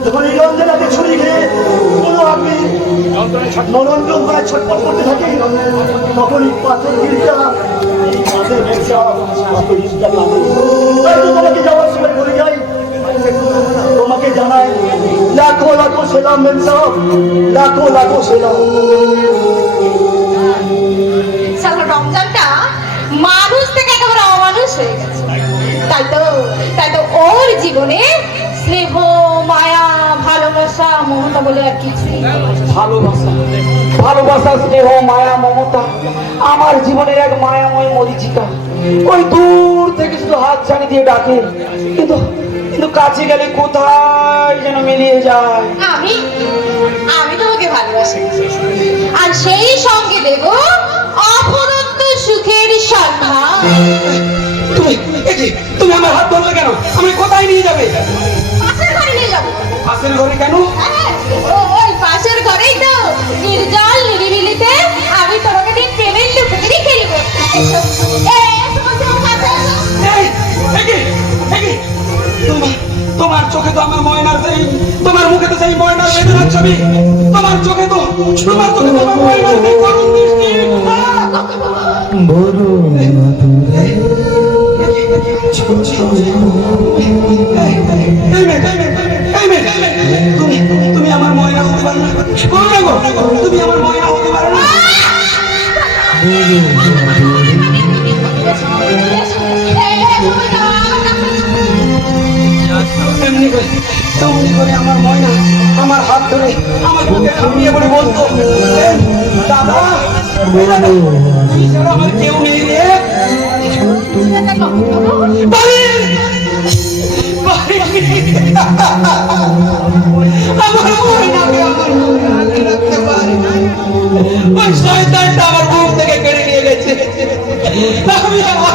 যখন এই রমজান রাতে ছড়িয়ে খেয়ে কোনো আত্মী নরঞ্জন করে ছটপট করতে থাকে, তখন এই পাথর গিরিটা এই মাঝে মেন সব পাথর গিরিটা কাঁদে। তাই তো তোমাকে যাওয়ার সময় বলে যাই, তোমাকে জানাই লাখো লাখো সেলাম মেন সব, লাখো লাখো সেলাম। সারা রমজানটা মানুষ থেকে একেবারে অমানুষ হয়ে গেছে। তাই তো ওর জীবনে স্নেহ মায়া ভালোবাসা মমতা বলে আর কিছুই নেই। ভালোবাসা, স্নেহ, মায়া, মমতা আমার জীবনের এক মায়াময় মরীচিকা। ওই দূর থেকে শুধু হাত ছানি দিয়ে ডাকে, কিন্তু কাছে গেলে কোথায় যেন মিলিয়ে যায়। আমি তোমাকে ভালোবাসি, আর সেই সঙ্গে দেব অপরন্ত সুখের সন্ধান। তুমি আমার হাত ধরলে কেন? আমি কোথায় নিয়ে যাবে? পাশের ঘরে নিয়ে যাবো। পাশের ঘরে কেন? হ্যাঁ, ওই পাশের ঘরেই তো নির্জল নিরিবিলিতে আমি তোমাকে দিন প্রেমের টুকরি রেখে দেব। এসো, এসো বলছি, আমার কাছে এসো। এই, একি, একি। তোমার চোখে তো আমার ময়নার সেই, তোমার মুখে তো সেই ময়নার বেদনার ছবি, তোমার চোখে তো আমার ময়নার সেই করুণ দৃষ্টি। এই মেয়ে, তুমি আমার ময়না হতে পারো না? করবে গো, তুমি আমার ময়না হতে পারো না? তেমনি করে আমার ময়না আমার হাত ধরে আমার বুকে থামিয়ে বলে বলতো, দাদা তুমি ছাড়া আমার কেউ নেই রে। আমার ময়নাকে আমার বুকে রাখতে পারি, ওই শয়তানটা আমার বুক থেকে কেড়ে নিয়ে গেছে। আমি আমার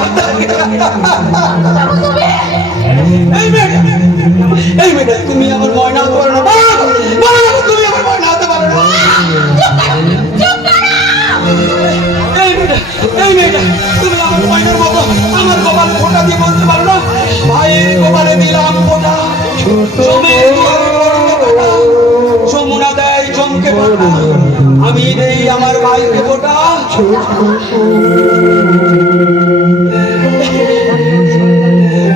এই মেয়েটা তুমি আমার ময়না হতে পারো না, তুমি আমার ময়না হতে পারো না। এই মেয়েটা তুমি আমার ময়নার মতো আমার কপাল ফোঁটা দিয়ে বলতে পারো না, ভাইয়ের কপালে দিলাম ফোঁটা, যমুনা দেয় জমকে ফোঁটা, আমি দেই আমার ভাইকে ফোঁটা।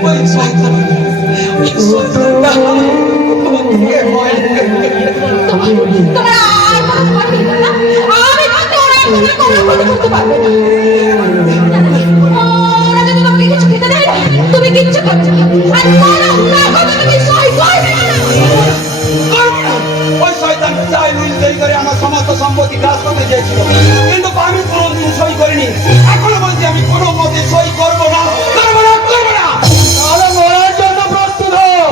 ওই শয়তান, ওই শয়তানটা আমার থেকে ময়না তুমি কিচ্ছু করছো ওই শয়তান চাই সই করে আমার সমস্ত সম্পত্তি গ্রাস করতে চেয়েছিল, কিন্তু আমি কোনোদিন সই করিনি। এখনো বলছি আমি কোনো মতে সই করবো না, করবো না, করবো না। তাহলে মরার জন্য প্রস্তুত হও।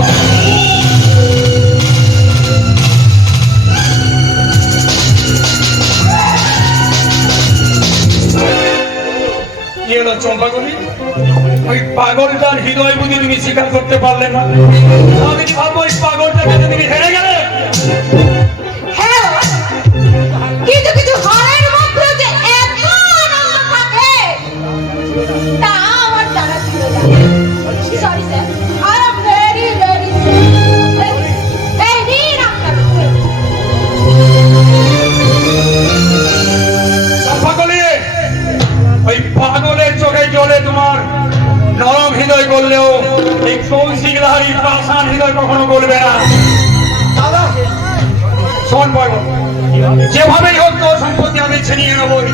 কি হলো চম্পাকলি? ওই পাগলটার হৃদয় বুঝি তুমি স্বীকার করতে পারলে না? আমি ভাবো ওই পাগলটাকে তুমি হেরে গেলে। হ্যাঁ, কিছু কিছু ঘরের মধ্যে যে এত আনন্দ থাকে তা আমার জানা ছিল না। Sorry sir, I am very very এই নিন আপনার চম্পাকলি, ওই পাগলের চোখে জলে তোমার নরম হৃদয় করলেও এই কৌশিকধারী প্রাসাদ হৃদয় কখনো বলবে না। দাদা শোন পাগল, যেভাবেই হোক তোর সম্পত্তি আমি ছিনিয়ে নেবই।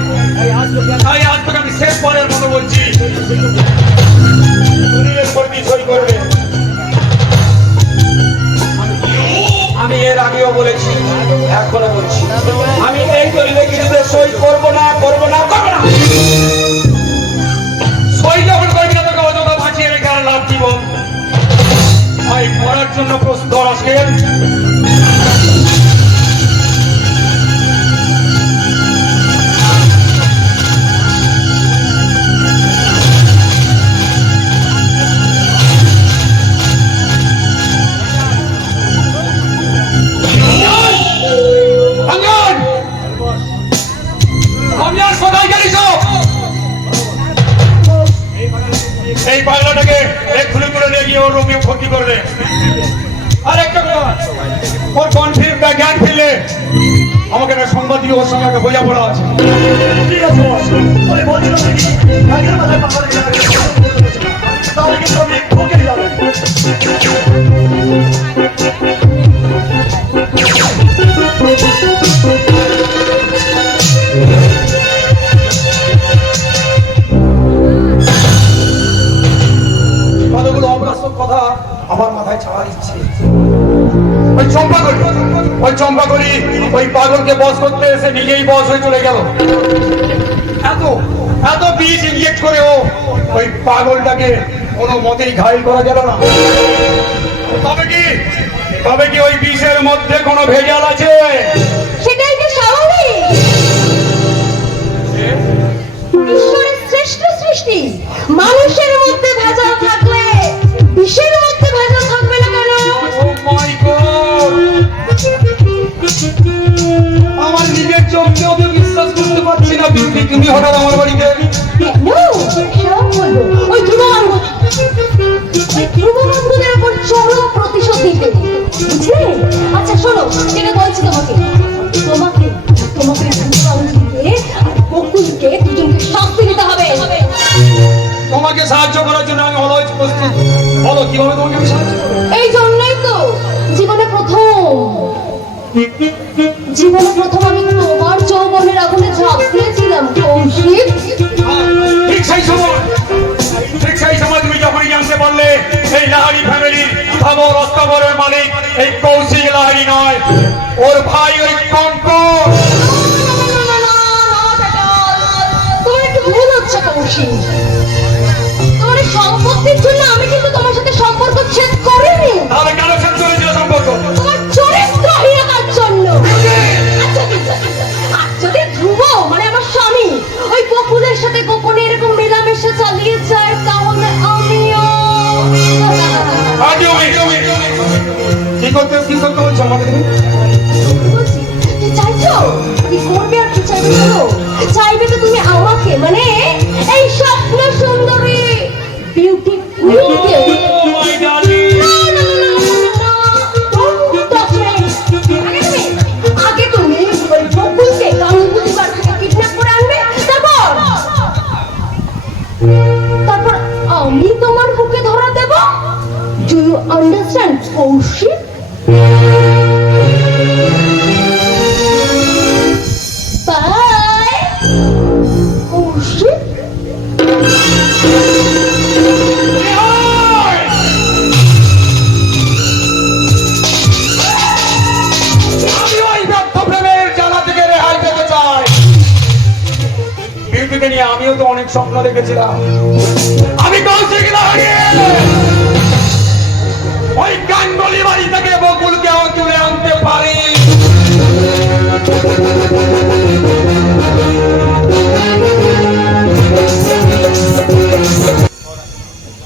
তাই আজ তোকে আমি শেষ পরের মতো বলছি, তুমি এর প্রতি সই করবে। আমি এর আগেও বলেছি, এখনো বলছি, আমি এই দলিলে কিছুতে সই করবো না, করবো না, করবো না। সই যখন করবি না তোকে অযথা বাঁচিয়ে রেখে আর লাভ জীবন। ভাই মরার জন্য প্রস্তুত হও আজকে। অঞ্জন! অঞ্জন, কোথায় গেলিস? এই পাগলাটাকে এক্ষুনি করে নিয়ে গিয়ে ওর রোগী ভর্তি করবে। আর একটা কথা, ওর কণ্ঠের জ্ঞান ফিরলে আমাকে একটা সংবাদ দিয়ে ওর সঙ্গে একটা বোঝাপড়া আছে। ঠিক আছে বস, ওই বলছিলাম নাকি আগের মাথায় পাহাড়ে যাবে, তাহলে কিন্তু আমি ঠকে যাবে। কতগুলো অবাস্তব কথা আমার মাথায় ছাড়া দিচ্ছে। ওই চম্পাকলি ওই পাগলকে বস করতে এসে নিজেই বস হয়ে চলে গেল। এত এত বিষ ইনজেক্ট করেও ওই পাগলটাকে কোনো মতেই ঘায়ল করা গেল না। তবে কি ওই বিষের মধ্যে কোনো ভেজাল আছে? সেটাই তো স্বাভাবিক। ঈশ্বরের শ্রেষ্ঠ সৃষ্টি, মানুষের মধ্যে ভেজাল থাকলে বিষের মধ্যে হঠাৎ আমার বাড়িতে? কেন? সব বলবো। ওই ধ্রুবনন্দনের উপর চরম প্রতিশোধ দিতে, বুঝলে? আচ্ছা শোনো, যেটা বলছি তোমাকে তোমাকে তোমাকে ধ্রুবনন্দনকে আর বকুলকে দুজনকে শাস্তি দিতে হবে। তোমাকে সাহায্য করার জন্য আমি অলওয়েজ প্রস্তুত। বলো কিভাবে তোমাকে আমি সাহায্য করবো? এই জন্যই তো জীবনে প্রথম আমি তোমার যৌবনের আগুনে ঝাঁপ দিয়েছিলাম কৌশিক। ঠিক সেই সময় তুমি যখনই জানতে পারলে এই লাহারি ফ্যামিলির খবর অস্তাবরের মালিক এই কৌশিক লাহারি নয়, ওর ভাই ওই কঙ্কর। তোমার একটু ভুল হচ্ছে কৌশিক। তোমার এই সম্পত্তির জন্য আমি কিন্তু তোমার সাথে সম্পর্ক ছেদ করিনি। তাহলে কেন শেষ করেছিল সম্পর্ক? তোমার চরিত্রহীনতার জন্য। আচ্ছা ঠিক আছে। আর যদি ধ্রুব মানে আমার স্বামী ওই বকুলের সাথে গোপনে এরকম মেলামেশা চালিয়ে যায় তাহলে আমিও কি করতে বলছো আমাকে তুমি? বলছি, কি চাইছো? কি করবে আর কি চাইবে বলো? চাইবে তো তুমি আমাকে মানে এই স্বপ্ন সুন্দরী বিউটি কুইনকে। My darling. আগে তুমি ওই বকুলকে গাঙ্গুলি বাড়ি থেকে কিডন্যাপ করে আনবে, তারপর আমি তোমার বুকে ধরা দেব। Do you understand Koushik? Bye Koushik. আমি ওই ব্যর্থ প্রেমের জ্বালা থেকে রেহাই পেতে চাই। বিউটিকে নিয়ে আমিও তো অনেক স্বপ্ন দেখেছিলাম। আমি কৌশিক লাহারি ওই গাঙ্গুলি বাড়ি থেকে বকুলকে তুলে আনতে পারি।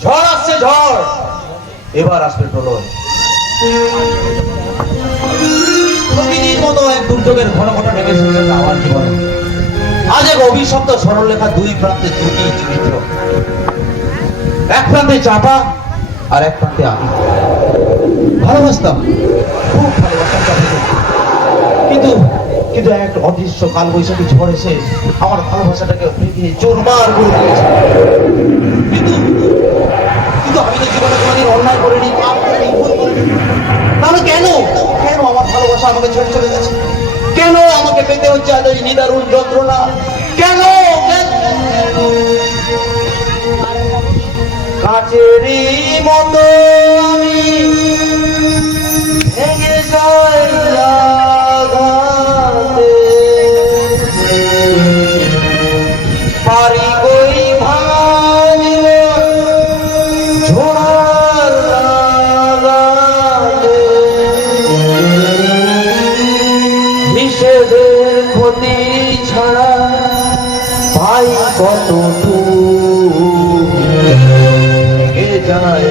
ঝড় আসছে ঝড়, এবার আসবে প্রলয়। প্রতিদিন মতো এক দুর্যোগের ঘন ঘন নেমে এসেছে আমার জীবনে। আজ এক অভিশপ্ত সরলরেখা, দুই প্রান্তে দুটি চরিত্র, এক প্রান্তে চাপা আর এক প্রান্তে আমি। ভালোবাসতাম, খুব ভালোবাসতাম চাপাকে। কিন্তু কিন্তু এক অদৃশ্য কাল বৈশাখী ঝড় এসে আমার ভালোবাসাটাকে ভেঙে চুরমার করে দিয়েছে। কিন্তু কিন্তু আমি তো জীবনে কোনোদিন অন্যায় করিনি, পাপ করিনি, ভুল করিনি। তাহলে কেন কেন আমার ভালোবাসা আমাকে ছেড়ে চলে গেছে? কেন আমাকে পেতে হচ্ছে আজ এই নিদারুণ যন্ত্রণা? কেন কাচেরই মতো আমি ভেঙে যাই আঘাতে, পারি কই ভাঙিল ঝোড়ার লাগাতে, নিষেধের ক্ষতি ছাড়া পাই কতটুকু যায়।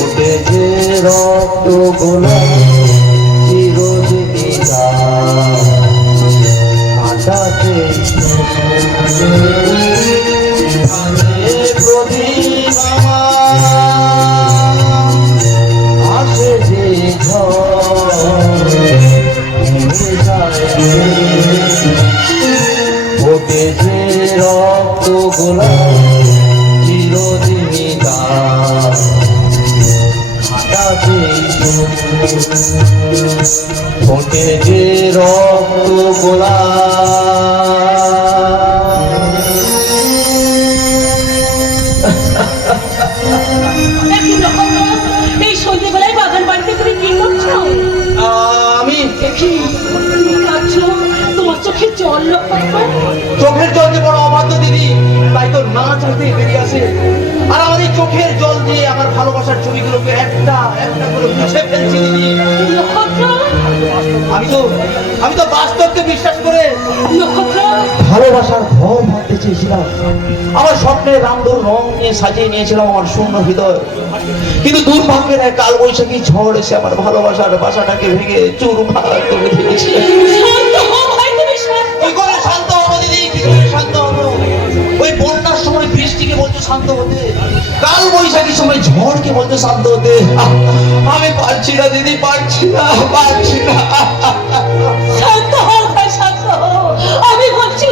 ওঠে যে রক্ত গোলা চিরদিনই কাটাতে প্রদীপ আসে যে ওঠে যে রক্ত গোলা চিরদিনই কাটাতে ওঠে যে রক্ত গোলা। এই সন্ধ্যেবেলায় বাগান বাড়িতে তুমি কি করছো? আমি দেখি তুমি কাঁদছো, তোমার চোখে জল লক্ষ্য। চোখের জল যে বড় অবাধ্য দিদি, তাই তো না চাইতে বেরিয়ে আসে। আর আমার এই চোখের জল দিয়ে আমার ভালোবাসার ছবিগুলোকে একটা একটা করে মুছে ফেলছি দিদি। নক্ষত্র, আমি তো বাস্তবকে বিশ্বাস করে নক্ষত্র, ভালোবাসার ঘর ভাবতে চেয়েছিলাম। আমার স্বপ্নের রামদোর রং নিয়ে সাজিয়ে নিয়েছিলাম আমার শূন্য হৃদয়। কিন্তু দুর্ভাগ্যের এক কাল বৈশাখী ঝড় এসে আমার ভালোবাসার বাসাটাকে ভেঙে চুরমার করে দিয়েছে। শান্ত হও ভাই, তুমি শান্ত কি করে বলছো শান্ত হতে, কাল বৈশাখীর সময় ঝড়কে বলছো শান্ত হতে। আমি পারছি না দিদি, পারছি না। শান্ত হও ভাই, শান্ত হও। আমি বলছি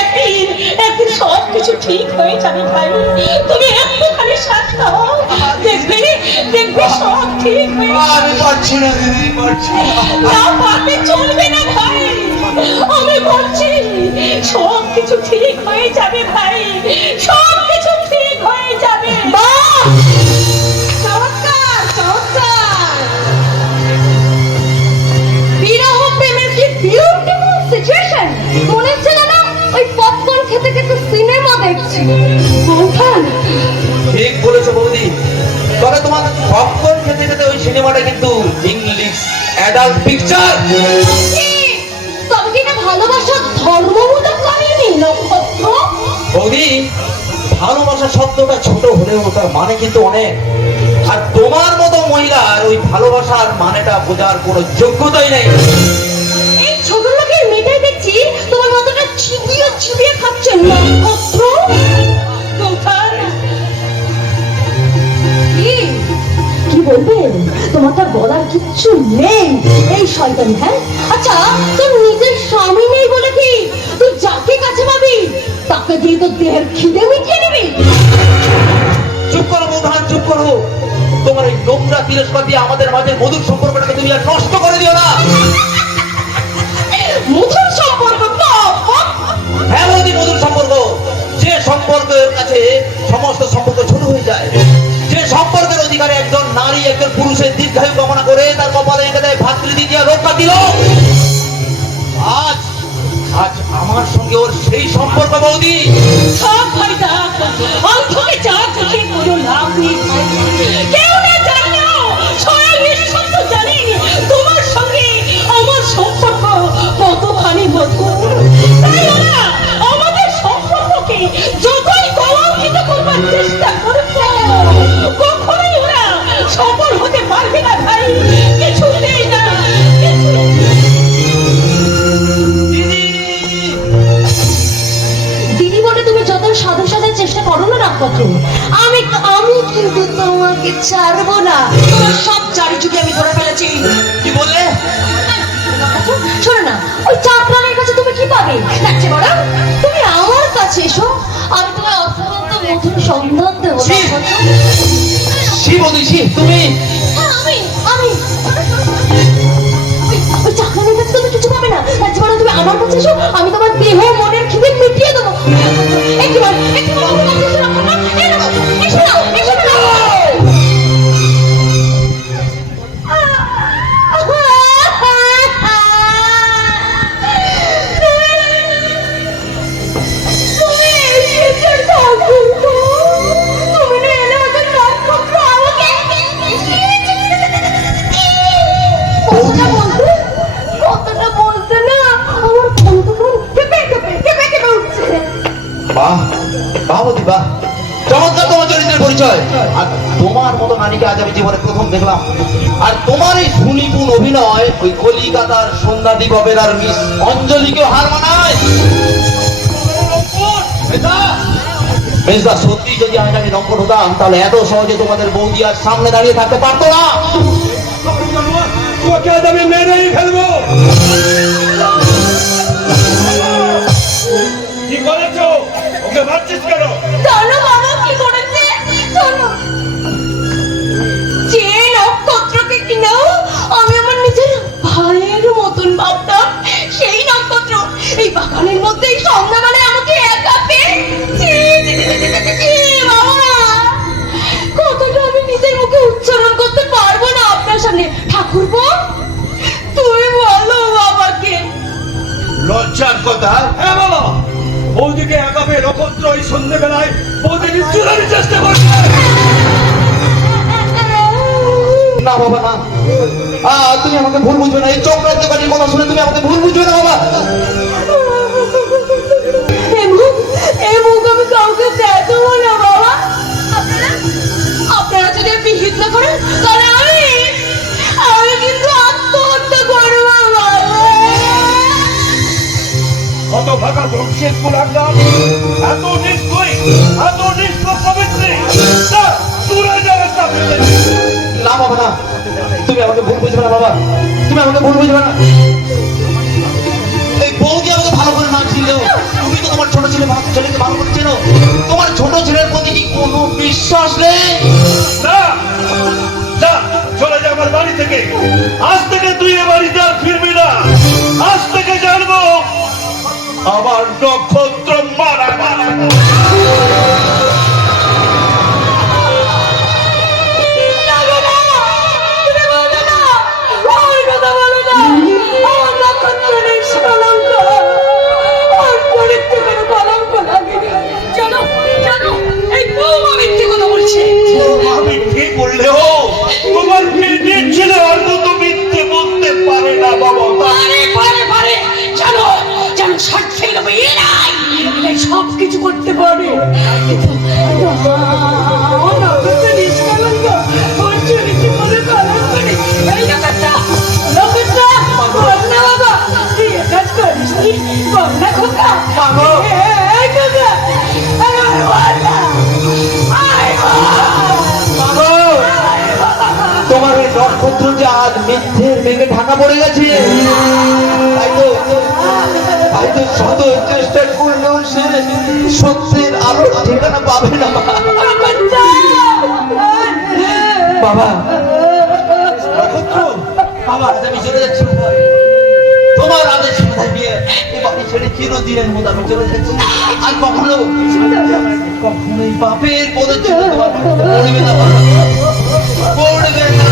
একদিন সব কিছু ঠিক হয়ে যাবে ভাই। তুমি একটুখানি শান্ত হও, দেখবে সব ঠিক হয়ে যাবে। আমি পারছি না দিদি, পারছি না। না পারলে চলবে না ভাই, আমি বলছি সব কিছু ঠিক হয়ে যাবে ভাই, সব কিছু ঠিক হয়ে যাবে। বাহ! চমৎকার, চমৎকার! বিরহ প্রেমের কি বিউটিফুল সিচুয়েশন! মনে হচ্ছে যেন ওই পপকর্ন খেতে খেতে সিনেমা দেখছি। বৌঠান, ঠিক বলেছো বৌদি, তবে তোমার পপকর্ন খেতে খেতে ওই সিনেমাটা কিন্তু ইংলিশ অ্যাডাল্ট পিকচার। কি? তবে কি এটা ভালোবাসার ধর্মমূলক কাহিনী নক্ষত্র? বৌদি, ভালোবাসা শব্দটা ছোট হলেও তার মানে কিন্তু অনেক। আর তোমার মতো মহিলার ওই ভালোবাসার মানেটা বোঝার কোনো যোগ্যতাই নেই। এই ছোট লোকের মেয়েটাই দেখছি তোমার মতটা চিবিয়ে খাচ্ছেন নক্ষত্র। বৌঠান, কি বলবেন? তোমার তো বলার কিচ্ছু নেই এই শয়তানি। হ্যাঁ, আচ্ছা, তোর নিজের স্বামী নেই বলে কি তুই যাকে কাছে পাবি তাকে দিয়ে তোর দেহের খিদে মিটিয়ে নিবি? চুপ করো বৌধান, চুপ করো। তোমার এই নোংরা তিরস্কার দিয়ে আমাদের মাঝে মধুর সম্পর্কটাকে তুমি আর নষ্ট করে দিও না। মধুর সম্পর্ক? হ্যাঁ বৌদি, মধুর সম্পর্ক। যে সম্পর্কের কাছে সমস্ত সম্পর্ক ছোট হয়ে যায়, যে সম্পর্কের অধিকারে একজন নারী একজন পুরুষের দীর্ঘায়ু কামনা করে তার কপালে এঁকে দেয় ভাতৃদ্বিতীয় রক্ষা দিল। আজ আজ আমার সঙ্গে ওর সেই সম্পর্ক বৌদি। সব ভাই থাক, অন্তরে যা দেখে কোনো লাভ নেই ভাই। কেউ না জানলেও স্বয়ং ঈশ্বর তো জানে তোমার সঙ্গে আমার সম্পর্ক কতখানি মধুর। তাই ওরা আমাদের সম্পর্ককে যতই কলঙ্কিত করবার চেষ্টা করছে, কখনোই ওরা সফল হতে পারবে না ভাই, কিছুতেই না, কিছুতেই না। দিদি বলে তুমি যত সাধু সাজার চেষ্টা করো না নক্ষত্র, আমি কিন্তু তোমাকে ছাড়বো না। তোমার সব চারি চুকে আমি ধরে ফেলেছি। কি বললে? শোনো না, ওই চাপরানের কাছে তুমি কি পাবে? দেখছে বড়, তুমি আমার কাছে এসো, আমি তোমায় অত্যন্ত মধুর সন্ধান দেবো। ছি! ছি বৌদি, ছি! তুমি আমি ওই চাপরানের কাছে তুমি কিছু পাবে না। দেখছে বড়, তুমি আমার কাছে এসো, আমি তোমার দেহ মনের খিদে মিটিয়ে দেবো। একবার আমার কাছে এসো নক্ষত্র, এসো না, এসো না। বাহ বাহ বৌদি, বাহ! চমৎকার তোমার চরিত্রের পরিচয়। আর তোমার মতো নারীকে আজ আমি জীবনে প্রথম দেখলাম। আর তোমার এই সুনিপুণ অভিনয় ওই কলিকাতার সন্ধ্যাদীপ অপেরার মিস অঞ্জলিকেও হার মানায়। মেজদা, সত্যি যদি আমি লঙ্কন হতাম তাহলে এত সহজে তোমাদের বৌদি আর সামনে দাঁড়িয়ে থাকতে পারতো না। তোকে আজ আমি মেরেই ফেলবো। কি করেছো? ওকে মারছিস কেন? জানো বাবা কি করেছে? শোনো, যে নক্ষত্রকে কিনা আমি আমার নিজের ভাইয়ের মতন ভাবতাম, সেই নক্ষত্র এই বাগানের মধ্যেই সন্ধ্যাবেলায় আমাকে একা পেয়ে বাবা, কতটা আমি নিজের মুখে উচ্চারণ করতে পারবো না আপনার সামনে। ঠাকুরপো, তুমি বলো বাবাকে। লজ্জার কথা। হ্যাঁ বাবা, বৌদিকে একা পেয়ে নক্ষত্র এই সন্ধ্যেবেলায় বৌদিকে চুলার চেষ্টা করছে। না বাবা, না। তুমি আমাকে ভুল বুঝবে না। এই চক্রান্তকারীর কথা শুনে তুমি আমাকে ভুল বুঝবে না বাবা। এই মুখ আমি কাউকে দেখাবো না বাবা। আপনারা যদি বিহিত না করেন তাহলে আমি কিন্তু আত্মহত্যা করবো বাবা। কত ভাগা ধ্বংসের কুলাঙ্গার, এত নিশ্চয়ই বুঝবে না। এই বৌদি আমাকে ভালো করে না চিনলেও তুমি তো তোমার ছোট ছেলেকে ভালো করে চেনো। তোমার ছোট ছেলের প্রতি কি কোনো বিশ্বাস নেই? না যা, চলে যা আমার বাড়ি থেকে। আজ থেকে তুই এ বাড়িতে আর ফিরবি না। আজ থেকে জানবো আমার নক্ষত্র মারা মারা। আমি ঠিক বললেও তোমার পেটের ছেলে আর মতো মিথ্যে বলতে পারে না বাবা। সব কিছু করতে পারে কিন্তু আমার নক্ষত্র নিষ্কলঙ্ক, ওর চরিত্র কোনো কলঙ্ক নেই। এই নক্ষত্র, নক্ষত্র, বল না বাবা, তুই এ কাজ করিস নি? বল না খোকা, এই খোকা, আরে বল না, আয় তোমার ওই নক্ষত্র যে আজ মিথ্যের মেঘে ঢাকা পড়ে গেছে, তাই তো শত চেষ্টা করলেও সে সত্যের আলো ঠিকানা পাবে না। বাবা, নক্ষত্র, বাবা, আজ আমি চলে যাচ্ছি। তোমার আদেশ নিয়ে বাড়ি ছেড়ে চিরদিনের মতো আমি চলে যাচ্ছি। আর কখনোই বাপের পদে ছিল তোমার পড়বে না, পড়বে না।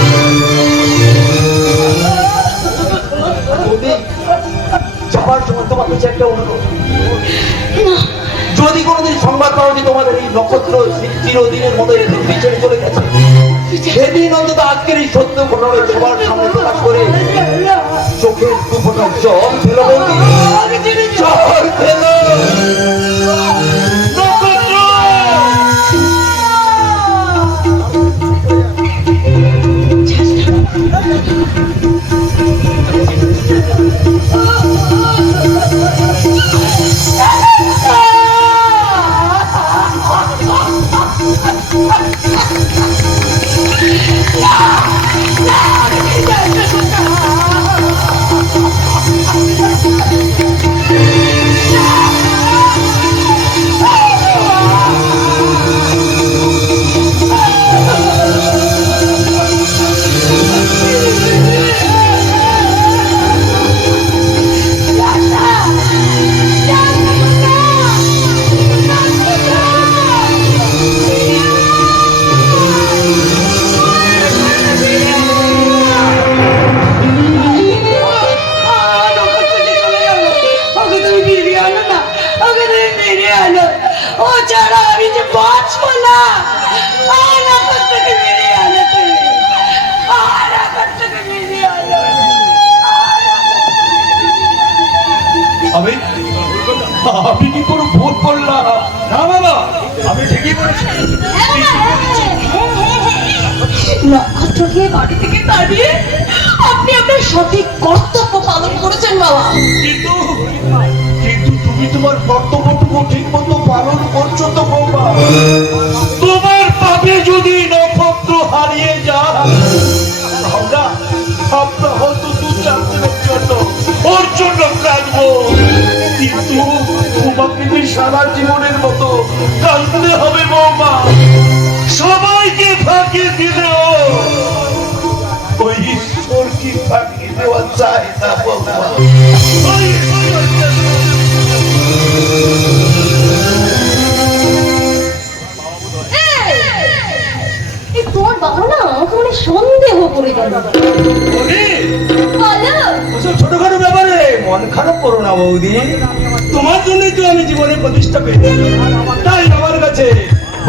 যাবার সময় তোমার কাছে একটা অনুরোধ, যদি কোনোদিন সংবাদ পাও যে তোমাদের এই নক্ষত্র চিরদিনের মতো ছেড়ে চলে গেছে, সেদিন অন্তত আজকের এই সত্য ঘটনা সবার সামনে প্রকাশ করে চোখের দুফোঁটা জল ফেলো, জল ফেলো। ও ছাড়া আমি যে বাঁচবো না। আর এখন থেকে বেরিয়ে আলো তুমি, আর এখন থেকে বেরিয়ে আলো। আমি কি কোনো ভুল করলাম? না বাবা, আমি ঠিকই বলেছি। নক্ষত্রকে বাড়ি থেকে তাড়িয়ে আপনি আপনার সঠিক কর্তব্য পালন করেছেন বাবা। কিন্তু কিন্তু তুমি তোমার কর্তব্যটুকু ঠিক মতো পালন করছো তো বৌমা। তোমার পাপে যদি নক্ষত্র হারিয়ে যায়, আমরা হয়তো 2-4 দিনের জন্য ওর জন্য কাঁদবো, কিন্তু তোমাকে যে সারা জীবনের মতো কাঁদতে হবে বৌমা। সবাইকে ফাঁকি দিলেও ওই ঈশ্বর কি ফাঁকি দেওয়া চায় না বৌমা। তোমার বাবা না আমাকে মানে সন্দেহ করে গেল। ছোটখাটো ব্যাপারে মন খারাপ করো না বৌদি, তোমার জন্যই তো আমি জীবনে প্রতিষ্ঠা পেয়েছি। তাই আমার কাছে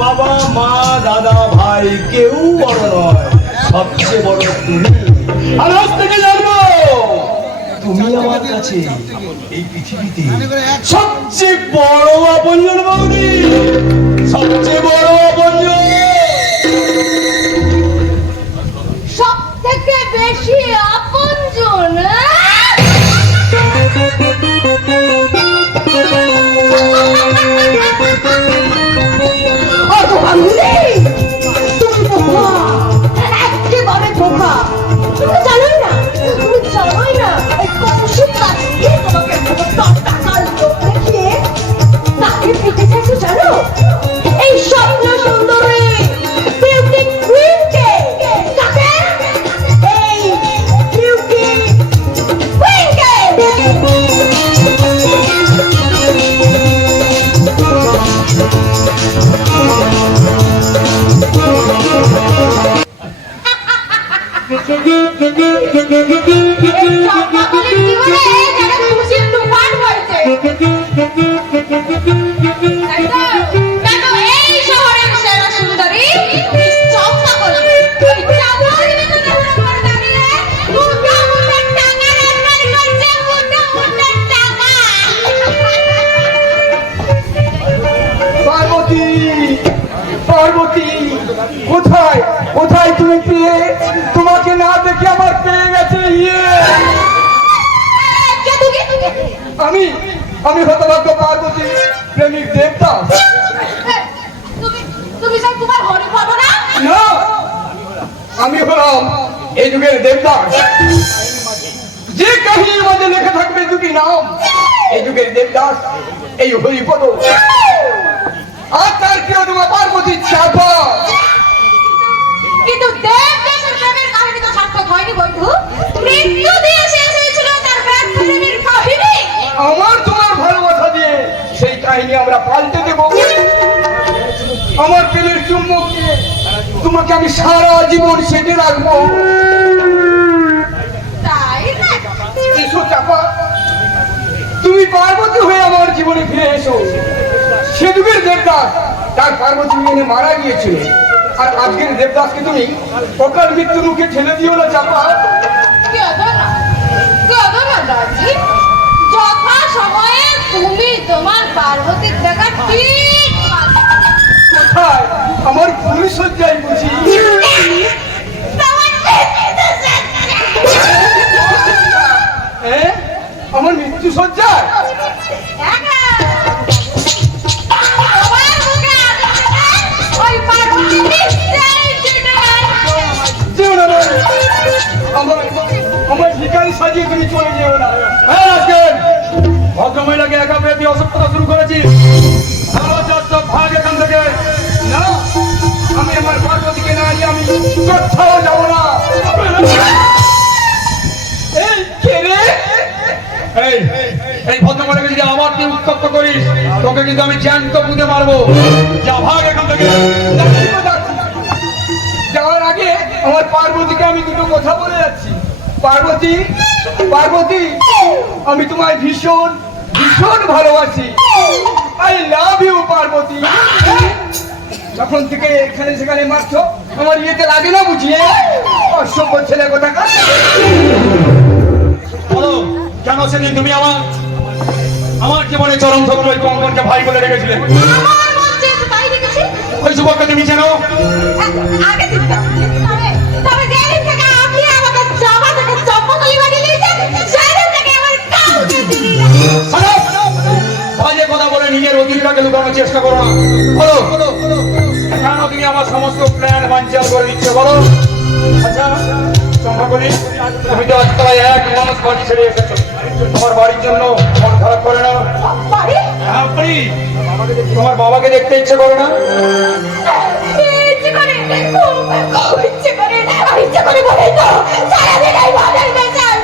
বাবা, মা, দাদা, ভাই কেউ বড় নয়, সবচেয়ে বড় তুমি। আর আজ থেকে জানবো তুমি আমার কাছে এই পৃথিবীতে সবচেয়ে বড় আপনজন বৌদি, সবচেয়ে বড় আপনজন, সব থেকে বেশি আপনজন। একেবারে ধোকা। তুমি জানোই না, তুমি জানোই না চম্পাকলির জীবনে যেন খুশির তুফান বইছে। তাই তো? কেন এই শহরের সেরা সুন্দরী মিস চম্পাকলি ওই চাদর ভিতরে উপর দাঁড়িয়ে মুঠো মুঠো টাকা রান্নার করছে, মুঠো মুঠো টাকা। পার্বতী, পার্বতী, কোথায় কোথায় তুমি পেয়ে? তোমাকে না দেখে আমার পেয়ে গেছে ইয়ে। কে তুই? আমি আমি হতভাগ্য পার্বতী, প্রেমিক দেবদাস। তুমি তুমি সব তোমার হরি পাবো না? না, আমি হলাম এই যুগের দেবদাস। যে কাহিনীর মধ্যে লেখা থাকবে দুটি নাম, এই যুগের দেবদাস, এই হরিপদ, আর তার কেউ তোমার পার্বতী চাপা। কিন্তু দেবদাসের প্রেমের কাহিনী তো সার্থক হয়নি বন্ধু। মৃত্যু দিয়ে শেষ হয়েছিল তার ব্যর্থ প্রেমের কাহিনী। আমার তোমার ভালোবাসা দিয়ে সেই কাহিনী আমরা পাল্টে দেব। আমার প্রেমের চুম্বকে তোমাকে আমি সারা জীবন সেটে রাখবো। তাই না? এসো চাপা, তুমি পার্বতী হয়ে আমার জীবনে ফিরে এসো। সে যুগের দেবদাস তার পার্বতী মেনে মারা গিয়েছিল, আর আজকের দেবদাসকে তুমি অকাল মৃত্যুর মুখে ঠেলে দিও না চাপা। কেঁদো না দাদি। যথা সময়ে তুমি তোমার পার্বতীর দেখা ঠিক পাবে। কোথায়? আমার ভূমি সজ্জায় বুঝি। তোমার মৃত্যু সজ্জায়। হ্যাঁ, আমার মৃত্যু সজ্জায়। তোমার মুখে আদর ওই পার্বতী নিশ্চয়ই চিনে গেছে। যেও না ভাই, আমার আমার ভিখারি সাজিয়ে তুমি চলে যেও না। হ্যাঁ, আজকে ভদ্রমহিলাকে একা পেয়ে দিয়ে অসভ্যতা শুরু করেছি। ভাগ এখান থেকে। না, আমি আমার পার্বতীকে না নিয়ে আমি কোথাও যাবো না। এই কে রে? এই এই ভদ্রমহিলাকে যদি আবার তুই উত্তপ্ত করিস, তোকে কিন্তু আমি জ্যান্ত পুঁতে মারবো। যা ভাগ এখান থেকে। যাচ্ছি তো যাচ্ছি। যাওয়ার আগে আমার পার্বতীকে আমি দুটো কথা বলে যাচ্ছি। পার্বতী, পার্বতী, আমি তোমায় ভীষণ ভীষণ ভালোবাসি। I love you Parvati. যখন থেকে এখানে সেখানে মারছো, আমার ইয়েতে লাগে না বুঝিয়ে? অসভ্য ছেলে কোথাকার। বলো, কেন সেদিন তুমি আমার জীবনে চরম ধরুন ওই কঙ্কনকে ভাই বলে রেখেছিলে? আমার মন চেয়েছে তাই দেখেছি। ওই যুবককে তুমি চেনো? আগে চিনতাম। তবে যেদিন থেকে আপনি আমাকে জামা থেকে চম্পাকলি বানিয়ে দিয়েছেন, সেদিন থেকে আমার কাউকে চিনি না। বাজে কথা বলে নিজের অধিকারকে লুকানোর চেষ্টা করো না। বলো, কেন তুমি আমার সমস্ত প্ল্যান বানচাল করে দিচ্ছে বলো? আচ্ছা চম্পাকলি, তুমি তো আজকাল এক মানুষ বাড়ি ছেড়ে এসেছো। তোমার বাড়ির জন্য মন খারাপ করে না? বাড়ি? হ্যাঁ, বাড়ি। তোমার বাবাকে দেখতে ইচ্ছে করে না? ইচ্ছে করে, খুব ইচ্ছে করে। আর ইচ্ছে করে বলেই তো সারাদিন এই বাজার বেচার।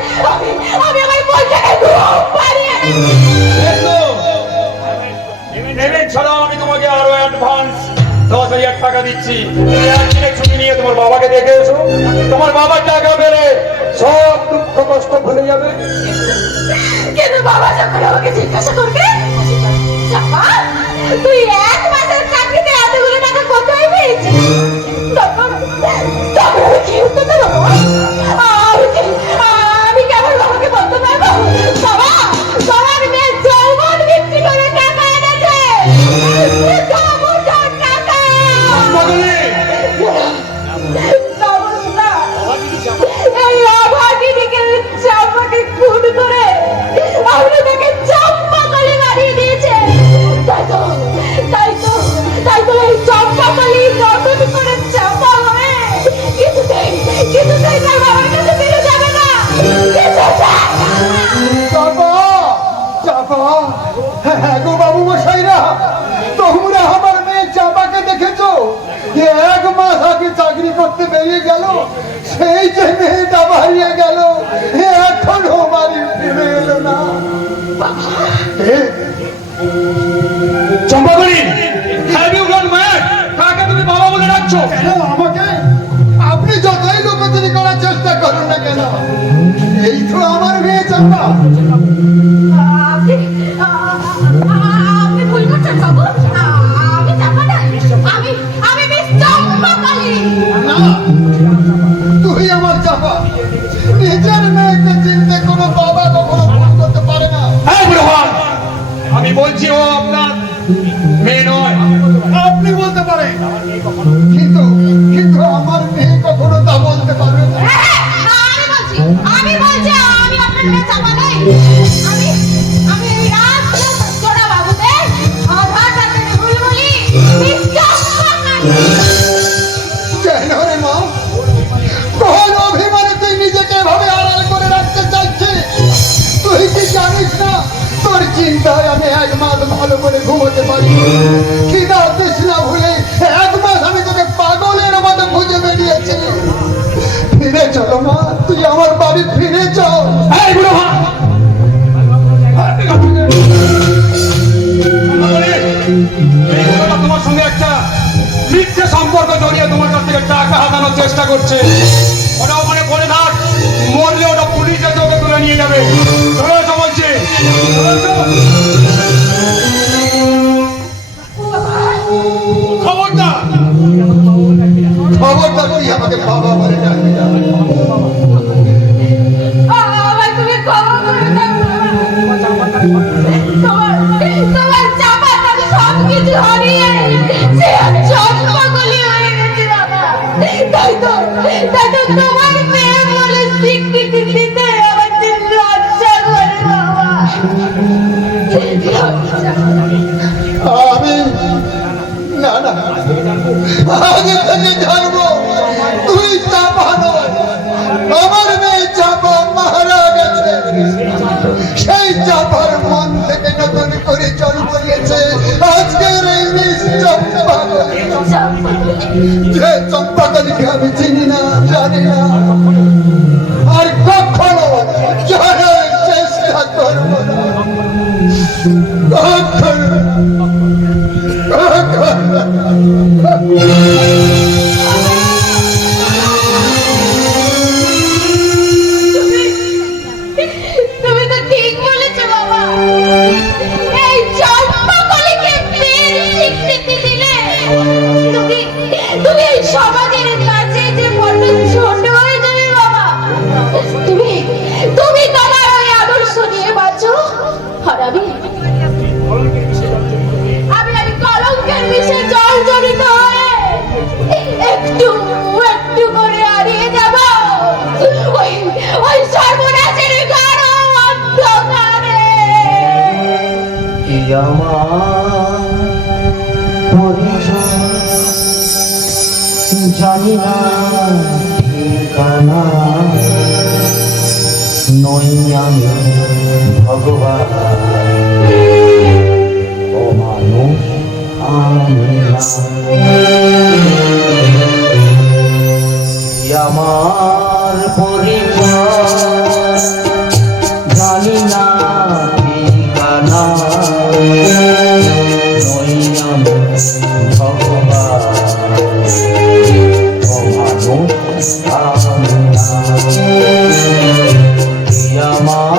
আমি আমার বইটাকে খুব পারি। পেমেন্ট ছাড়াও আমি তোমাকে আরো অ্যাডভান্স 10,000 টাকা দিচ্ছি। তুমি একদিনের ছুটি নিয়ে তোমার বাবাকে দেখে এসো। তোমার বাবার টাকা পেলে সব দুঃখ কষ্ট ভুলে যাবে। কিন্তু বাবা যখন আমাকে জিজ্ঞাসা করবে, চাপা তুই এক মাসের চাকরিতে এতগুলো টাকা কোথায় পেয়েছিস, তখন আমি কি উত্তর দেবো? আমি কি আমার বাবাকে বলতে পারবো, বাবা তোমার মেয়ে যৌবন বিক্রি করে টাকা এনেছে, টাকা। এই অভাগিনীকে চাপাকে খুন করে আপনি তাকে চম্পাকলি বানিয়ে দিয়েছে। তাই তো এই চম্পাকলি নতুন করে চাপা হয়ে কিছুতেই তার বাবার কাছে ফিরে যাবে না। চাপা, চাপা, হ্যাঁ গো বাবু মশাইরা, তোমরা আমার মেয়ে চাপাকে দেখেছো? এক মাস আগে চাকরি করতে বেরিয়ে গেল, সেই যে মেয়েটা হারিয়ে গেল, এখনো বাড়ি ফিরে এলো না। চম্পাকলি, খিদা তৃষ্ণা ভুলে 1 মাস আমি তোকে পাগলের মতো খুঁজে বেরিয়েছি। ফিরে চলো মা, তুই আমার বাড়ি ফিরে চল। এই বুড়ো মা! এই বুড়োটা তোমার সঙ্গে একটা মিথ্যে সম্পর্ক জড়িয়ে তোমার কাছ থেকে টাকা হাতানোর চেষ্টা করছে। ওটা ওখানে পড়ে থাক, মরলে ওটা পুলিশ এসে ওকে তুলে নিয়ে যাবে। চলে এসো বলছি, চলে এসো। খবরদার! খবরদার তুই আমাকে বাবা বলে ডাকবি না। আমায় তুমি ক্ষমা করে দাও তোমার চাপার কাছে সবকিছু হারিয়ে সে জন্মগুলি হয়ে গেছে বাবা। তাই তো তোমার মেয়ে বলে স্বীকৃতি দিতে আমার যে লজ্জা করে বাবা। আমি না না আগে থেকে জানবো তুই চাপা নয়, আমার মেয়ে চাপা মারা গেছে। সেই চাপার মন থেকে নতুন করে জন্ম নিয়েছে আজকের এই চম্পাকলি। যে চম্পাকলিকে আমি চিনি না, জানি না, আর কখনো জানার চেষ্টা করবো না। কখনো তুমি তো ঠিক বলেছো বাবা। এই জন্মকলিকে বীর স্বীকৃতি দিলে তুমি এই সমাজের কাছে যে বড় ছোট হয়ে যাবে বাবা। তুমি তোমার ওই আদর্শ নিয়ে বাঁচো, আর আমি কলঙ্কের বিষে জর্জরিত হয়ে একটু একটু করে হারিয়ে যাব ওই সর্বনাশের গাঢ় অন্ধকারে। জানি না ঠিকানা, নই আমি ভগবান, ও মানুষ আমি না। আমার পরিচয় জানি না ঠিকানা, নই আমি ভগবান, ও মানুষ আমি না। আমার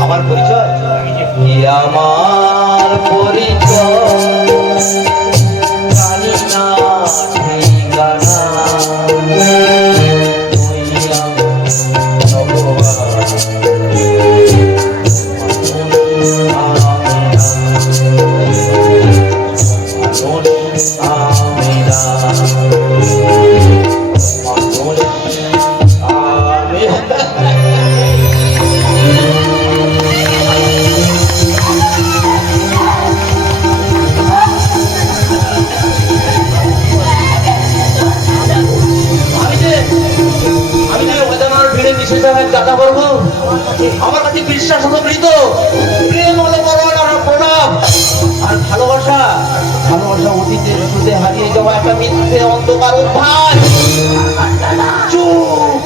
আমার পরিচয় কি আমার পরিচয় জানি না ঠিকানা সেটা আমি দেখা করবো? আমার কাছে বিশ্বাস হতো মৃত, প্রেম হলো মরণ আর প্রণাম। আর ভালোবাসা, ভালোবাসা অতীতের সুদে হারিয়ে যাওয়া একটা মিথ্যে অন্ধকার উদ্ধার। চুপ!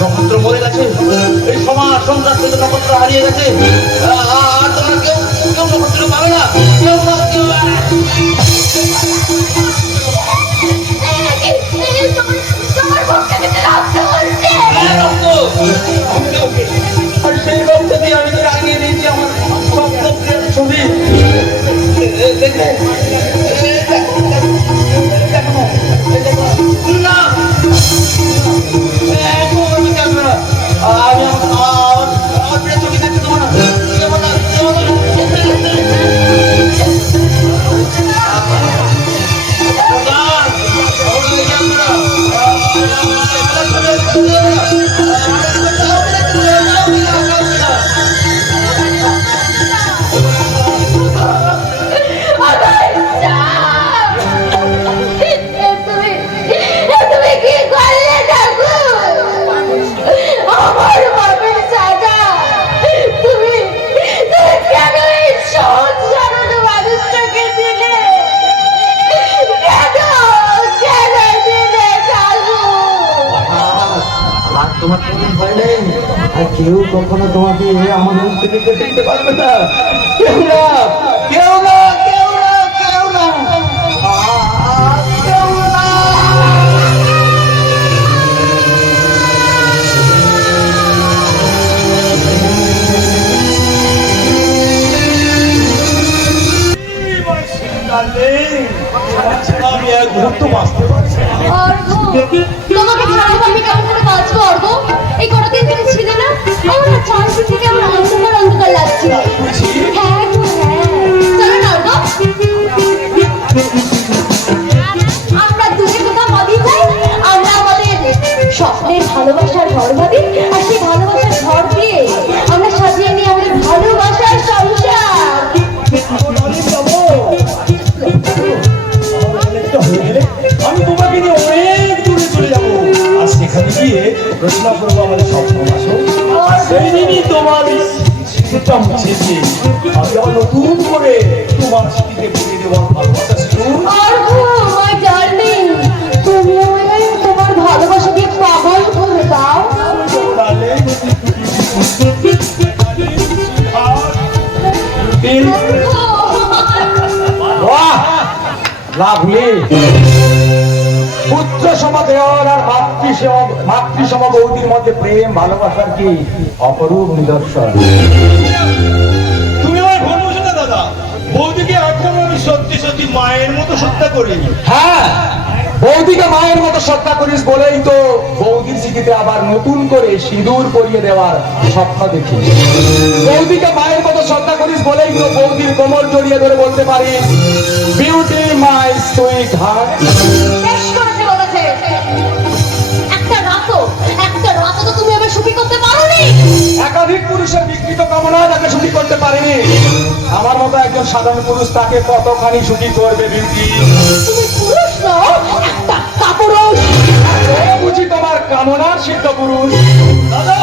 নক্ষত্র মরে গেছে, এই সমাজ সংসার থেকে নক্ষত্র হারিয়ে গেছে। আর তোমরা কেউ কেউ নক্ষত্র পাবে না, কেউ না কেউ। তোমার পক্ষে যেতে রক্ত হচ্ছে। রক্ত! আর সেই রক্ত দিয়ে আমি তো রাগিয়ে দিয়েছি আমার স্বপ্নের ছবি। দেখবে না, আমি দেখবো না। আমি আমার প্রিয় ছবি দেখতে দেবো না, দেবো না, দেবো না। তুমি কি করলে ঠাকুর? আমার বাপের সাজা তুমি কেন এই সহজ সরল মানুষটাকে দিলে? কেন দিলে ঠাকুর? আর তোমার কোনো ভয় নেই, আর কেউ কখনো তোমাকে আমার মুখ থেকে কেটে দিতে পারবে না। কেউ না, কেউ না, কেউ না, কেউ না, কেউ না। আমি এক মুহূর্ত বাঁচতে পারছি না। অর্ঘ, তোমাকে ছাড়া আমি কেমন করে বাঁচবো অর্ঘ? এই কটা দিন তুমি ছিলে না, আমার না চারদিক থেকে আমার অন্ধকার অন্ধকার লাগছিল। হ্যাঁ গো, হ্যাঁ। চলো না অর্ঘ, আমরা দূরে কোথাও বাদি যাই। আমরা আমাদের স্বপ্নের ভালোবাসার ঘর বাদি, আর সেই ভালোবাসার ঘর দিয়ে আমরা সাজিয়ে নিই আমাদের ভালোবাসার সংসার। আমি তোমাকে নিয়ে অনেক দূরে চলে যাবো, আর সেখানে গিয়ে রচনা করবো আমাদের স্বপ্ন আসো। আর সেই দিনই তোমার স্মৃতিটা মুছেছে, আমি আবার নতুন করে তোমার স্মৃতিতে ফিরে দেওয়ার ভালোবাসা শুরু। অর্ঘ, my darling, তুমি আমায় তোমার ভালোবাসা দিয়ে পাগল করে দাও। পুত্র সমাদেওয়ার আর মাতৃসম বৌদির মধ্যে প্রেম ভালোবাসার কি অপরূপ নিদর্শন। তুমি আমার ভুল বুঝো না দাদা, বৌদিকে এখন আমি সত্যি সত্যি মায়ের মতো শ্রদ্ধা করি। হ্যাঁ, বৌদিকে মায়ের মতো শ্রদ্ধা করিস বলেই তো বৌদির স্মৃতিতে আবার নতুন করে সিঁদুর পরিয়ে দেওয়ার স্বপ্ন দেখি। বৌদিকে মায়ের মতো শ্রদ্ধা করিস বলেই তো বৌদির কোমর জড়িয়ে ধরে বলতে পারিস, বিউটি মাই সুইট হার্ট। বেশ করেছে বলেছে। একটা রাতও তো তুমি আমার সুখী করতে পারোনি। একাধিক পুরুষের বিকৃত কামনা তাকে সুখী করতে পারেনি, আমার মতো একজন সাধারণ পুরুষ তাকে কতখানি সুখী করবে বিউটি? তুমি পুরুষ নও, একটা কাপুরুষ। বুঝি তোমার কামনার সিদ্ধ পুরুষ। দাদা,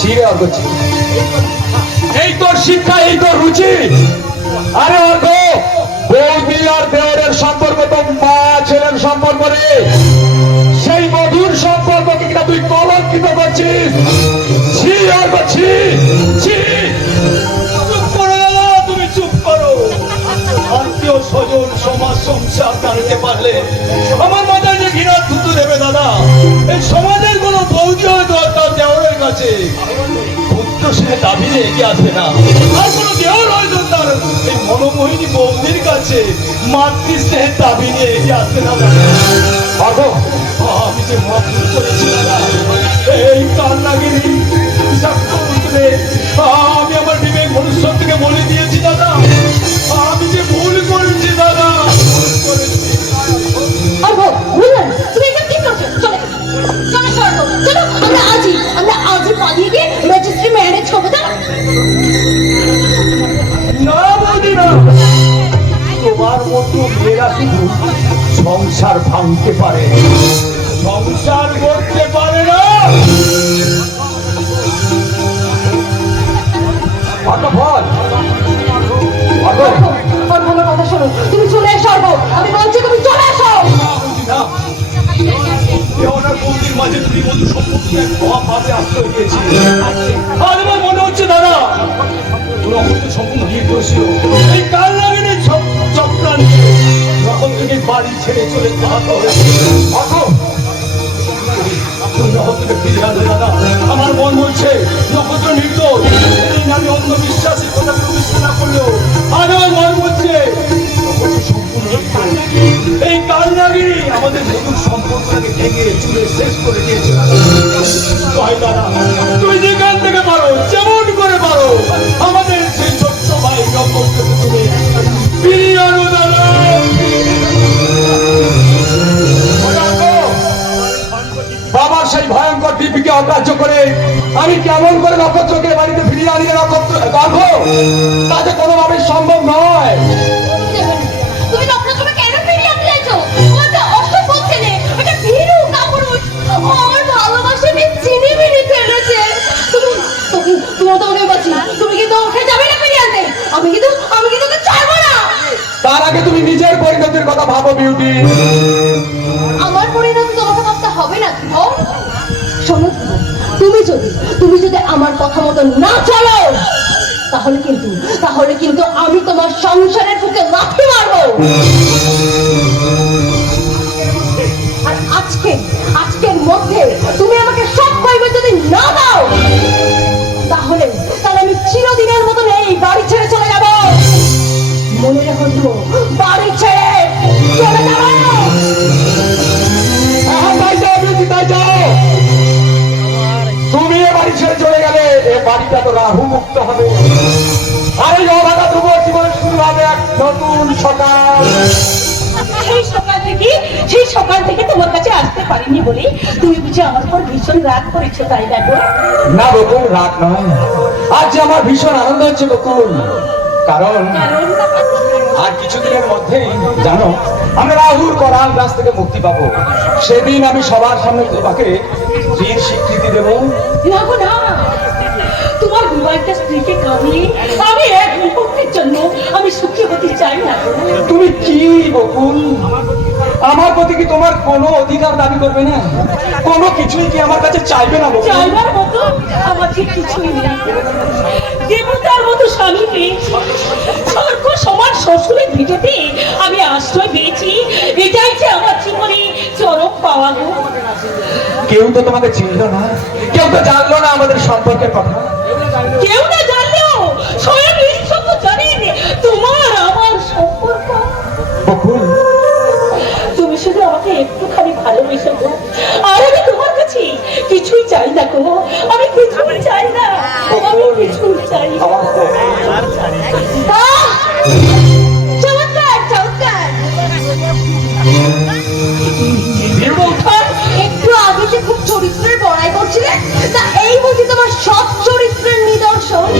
ছিঁড়ে অর্ঘ, এই তোর শিক্ষা, এই তোর রুচি। আরে অর্ঘ, বৌদি আর দেওরের সম্পর্ক তো মা ছেলের সম্পর্ক রে। সেই মধুর সম্পর্ককে কিনা তুই কলঙ্কিত করছিস। ছি অর্ঘ, ছি, ছি। চুপ করো দাদা, তুমি চুপ করো। আত্মীয় স্বজন সমাজ সংসার জানতে পারলে আমার মাথায় যে ঘৃণার থুতু দেবে দাদা। এই সমাজের কোনো বৌদি হয়তো তার দেওরের কাছে পুত্র সে দাবি নিয়ে এগিয়ে আসবে না, আর কোনো দেওর হয়তো তার এই মনোমোহিনী বৌদির কাছে মাতৃস্নেহের দাবি নিয়ে এগিয়ে আসবে না। অর্ঘ, আমি যে মহাভুল করেছি দাদা, এই কান্নাগিরি বিষাক্ত উঠবে। আমি আমার বিবেক মনুষ্য থেকে বলে দিয়েছি দাদা, আমি যে ভুল করেছি দাদা, ভুল করেছি। অর্ঘ, বুঝলেন তুমি এটা ঠিক করছো। চলো চলো স্বর্গ, চলো আমরা আজই পালিয়ে গিয়ে রেজিস্ট্রি ম্যারেজ করবো। চলো। না বৌদি না, তোমার মতো মেয়েরা শুধু সংসার ভাঙতে পারে, সংসার করতে পারে না। অর্ণফল, আমার কথা শোনো, তুমি চলে এসো অর্ক। আমি বলছি তুমি চলে এসো। ওনার বন্দির মাঝে তুমি বন্ধু সম্পর্কে এক মহাভাবে আশ্রয় দিয়েছি। আর আমার মনে হচ্ছে দাদা ওরা হয়তো সম্পূর্ণ নির্দোষী। এই কাল লাগেনি চক্রান্তে যখন থেকে বাড়ি ছেড়ে চলে যাওয়া হয়েছে। তুমি যখন থেকে ফিরে আসবে দাদা, আমার মন বলছে নক্ষত্র নির্দোষ। সেদিন আমি অন্ধবিশ্বাসের কথা বিশ্বাস না করলেও আজ আমার মন বলছে নক্ষত্র সম্পূর্ণ নির্দোষ। এই কাল লাগেনি আমাদের নতুন সম্পর্কটাকে ভেঙে চুলে শেষ করে দিয়েছে। ভাই দাদা, তুমি যেখান থেকে পারো, যেমন করে পারো, আমাদের সেই ছোট্ট ভাই নক্ষত্রকে তুমি ফিরিয়ে আনো দাদা। বাবার সেই ভয়ঙ্কর দিব্যকে অগ্রাহ্য করে আমি কেমন করে নক্ষত্রকে বাড়িতে ফিরিয়ে আনিয়ে নক্ষত্র রাখবো, তাতে কোনোভাবে সম্ভব নয়। তুমি নক্ষত্রকে কেন ফিরিয়ে আনতে চাইছো? ও তো অসভ্য ছেলে, একটা ভীরু কাপুরুষ। ও আমার ভালোবাসাকে চিনিমিনি ফেলেছে। তোমাকে বলছি, তুমি কিন্তু ওকে যাবে না ফিরিয়ে আনতে। আমি কিন্তু ওকে ছাড়বো না। তার আগে তুমি নিজের পরিণতির কথা ভাবো বিউটি। আমার পরিণতি তোমাকে ভাবতে হবে না। শোনো, তুমি যদি আমার কথা মতো না চলো, তাহলে কিন্তু আমি তোমার সংসারের বুকে লাথি মারবো। আর আজকের মধ্যে তুমি আমাকে সব পাইবে যদি না দাও, তাহলে আমি চিরদিনের মতন এই বাড়ি ছেড়ে চলে যাব। মনে রেখো, বাড়ি ছেড়ে চলে যাবো। তুমি এ বাড়ি ছেড়ে চলে গেলে এ বাড়িটা তো রাহু মুক্ত হবে। আর এই অবাধা ধ্রুব জীবনে শুরু হবে এক নতুন সকাল। সেই সকাল থেকে তোমার কাছে আসতে পারিনি বলে তুমি বুঝি আমার পর ভীষণ রাগ করেছো, তাই দেখো? না বকুল, রাগ নয়, আজ যে আমার ভীষণ আনন্দ হচ্ছে বকুল। কারণ আর কিছুদিনের মধ্যেই জানো আমরা রাহুর করাল গাছ থেকে মুক্তি পাবো। সেদিন আমি সবার সামনে তোমাকে বীর স্বীকৃতি দেবো। না, তোমার বিবাহিত স্ত্রীকে কামিয়ে আমি এক মুহূর্তের জন্য আমি সুখী হতে চাই না। তুমি কি বকুল, আমার প্রতি কি তোমার কোনো অধিকার দাবি করবে না? কোনো কিছুই কি আমার কাছে চাইবে না বকুল? চাইবার মতো আমার ঠিক কিছুই নেই। দেবতার মতো স্বামী পেয়েছি, স্বর্গ সমান শ্বশুরের ভিটেতে আমি আশ্রয় পেয়েছি। এটাই যে আমার জীবনে চরম পাওয়া গো। কেউ তো তোমাকে চিনল না, কেউ তো জানলো না আমাদের সম্পর্কের কথা। কেউ না জানলেও স্বয়ং ঈশ্বর তো জানেন তোমার আমার সম্পর্ক। বকুল, তুমি শুধু আমাকে একটুখানি ভালোবেসে গো, আর আমি তোমার কাছে কিছুই চাই না গো। আমি কিছুই চাই না, আমি কিছুই চাই না। বাহ! চমৎকার। একটু আগে যে খুব চরিত্রের বড়াই করছিলে, তা এই বুঝি তোমার সব চরিত্রের নিদর্শন?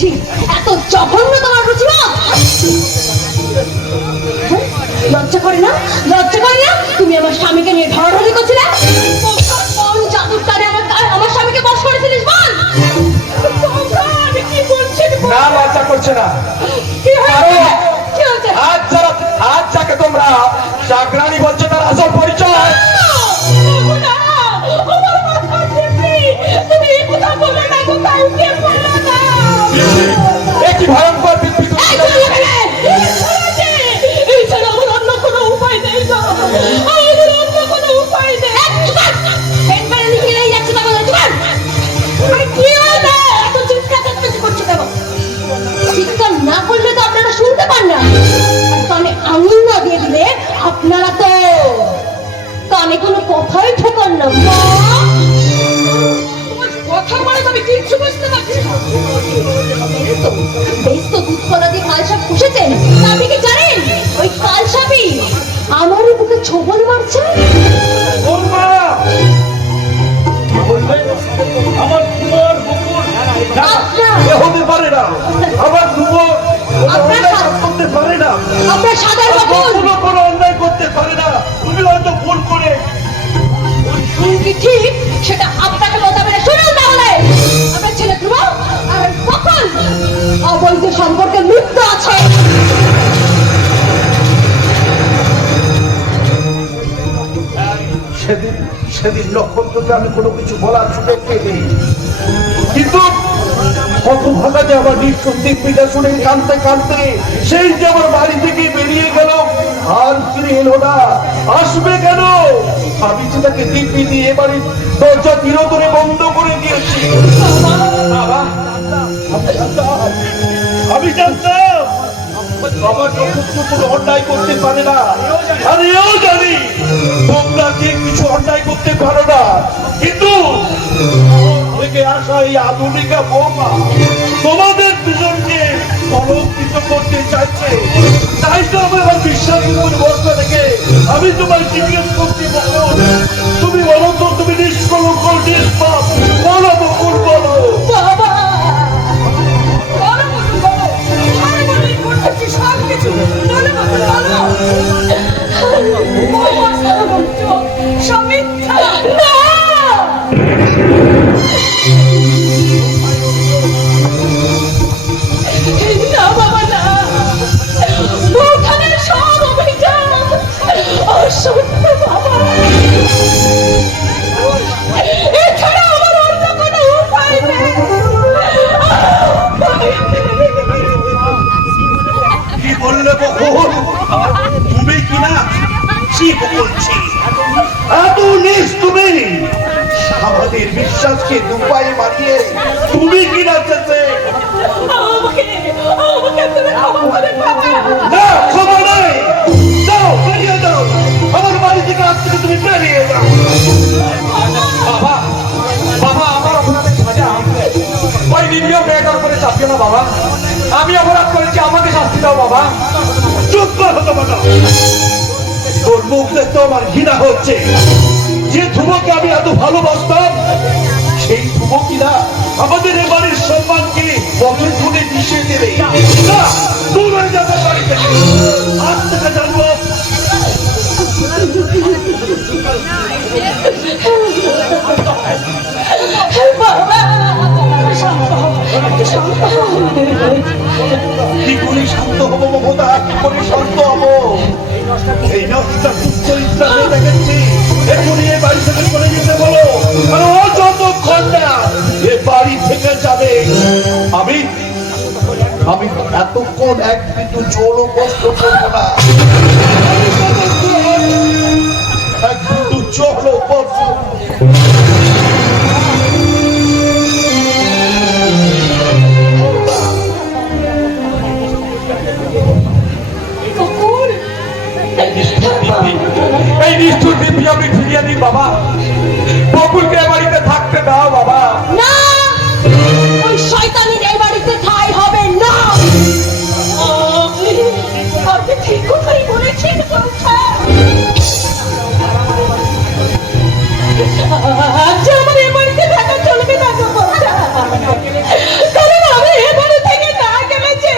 ছি, এত জঘন্য তোমার রুচি। লজ্জা করে না? তুমি আমার স্বামীকে নিয়ে ঢড়াঢড়ি করছিলে। কোন জাদুর তারে আমার স্বামীকে বশ করেছিলিস বল? কি বলছেন? না, লজ্জা করছে না। কি হয়েছে? আজ যাকে তোমরা চাকরানি বলছো তার আসল পরিচয়। তুমি এই কথা বলো না গো, কাউকে বলো না। কি ভয়ঙ্কর বিবৃতি! এই ছাড়া আমার অন্য কোনো উপায় নেই গো। আমাদের অন্য কোনো উপায় নেই। কি হলো? এত চিৎকার করছে কেন? চিৎকার না করলে তো আপনারা শুনতে পান না, আর কানে আঙুল না দিয়ে দিলে আপনারা তো কানে কোনো কথাই ঠোকান না। কথা বলে তবে কিচ্ছু বুঝতে পারছি না। বেশ তো দুধ কলা দিয়ে কালসাপ পুষেছেন, আপনি কি জানেন ওই কালসাপই আমারই বুকে ছোবল মারছে। আমার তোমার বকুল আপনার হতে পারে না, আমার করতে পারে না। আপনার সেদিন নক্ষত্রকে আমি কোনো কিছু বলার সুযোগ পেয়ে, কিন্তু হতভাগা যে আমার নিঃসন্দেহ দিব্যিটা শুনে কাঁদতে কাঁদতে সেই যে আমার বাড়ি থেকে বেরিয়ে গেল, আর ফিরে এলো না। আসবে কেন? আমি যে তাকে দিব্যি দিয়ে এবারে দরজা চিরতরে বন্ধ করে দিয়েছি। আমি জানতাম আমার নক্ষত্র কোনো অন্যায় করতে পারে না, আর এও জানি তোমরা যে কিছু অন্যায় করতে পারো না, কিন্তু থেকে আসা এই আধুনিকা বৌমা তোমাদের দুজনকে কলঙ্কিত করতে চাইছে। তাই তো আমার বিশ্বাসের উপর ভরসা রেখে আমি তোমায় জিজ্ঞেস করছি, বকুল তুমি বলো তো, তুমি নিষ্কলঙ্ক নিষ্পাপ, বলো বকুল বলো। বাবা বলো বলো বলো, আমি বলেই করতেছি সব কিছু, বলো বলো বলো। বৌমা সারা বলছো সব মিথ্যা। না না বাবা না, ওখানে সব অভিযান অসত্য বাবা। এছাড়া আমার অন্য কোনো উপায় নেই। কি বললে বকুল? তুমি কিনা ঠিক বলছি, এত নিস তুমি আমাদের বিশ্বাসকে দুপায়ে মারিয়ে তুমি কিনা চেতে আমাকে তুমি ক্ষমা করে বাবা। না, ক্ষমা নাই। যাও, বেরিয়ে যাও আমার বাড়ি থেকে, আজ থেকে তুমি বেরিয়ে যাও। বাবা বাবা, আমার অপরাধের সাজা ওই নিরীহ মেয়েটার করে চাপিও না বাবা। আমি অপরাধ করেছি, আমাকে শাস্তি দাও বাবা। চুপ কর তোমাকে, তোর মুখ দেখতে আমার ঘৃণা হচ্ছে। যে ধ্রুবকে আমি এত ভালোবাসতাম, সেই ধ্রুব কিনা আমাদের এ বাড়ির সম্মানকে পথের ধরে মিশিয়ে দেবে। না, দূর হয়ে যাবে বাড়ি থেকে। আজ থেকে জানবো বাবা শান্ত হও, শান্ত হও। কি করে শান্ত হবো মমতা, কি করে শান্ত হবো? এই নষ্টা দুশ্চরিত্রা দেখেছি, এখনই এ বাড়ি থেকে চলে যেতে বলো, আর ও যতক্ষণ না এ বাড়ি থেকে যাবে আমি আমি এতক্ষণ এক বিন্দু জলও কষ্ট করবো না। এক বিন্দু জলও কষ্ট কুকুর এই নিষ্ঠুর দিব্যি আমি ফিরিয়ে দিই বাবা। বকুলকে এ বাড়িতে থাকতে দাও বাবা। না, ওই শয়তানির এই বাড়িতে ঠাঁই হবে না। আপনি ঠিক কথাই বলেছেন বাছা। আজ আমার এ বাড়িতে থাকা চলবে না গো বাছা, কারণ আমি এ বাড়ি থেকে না গেলে যে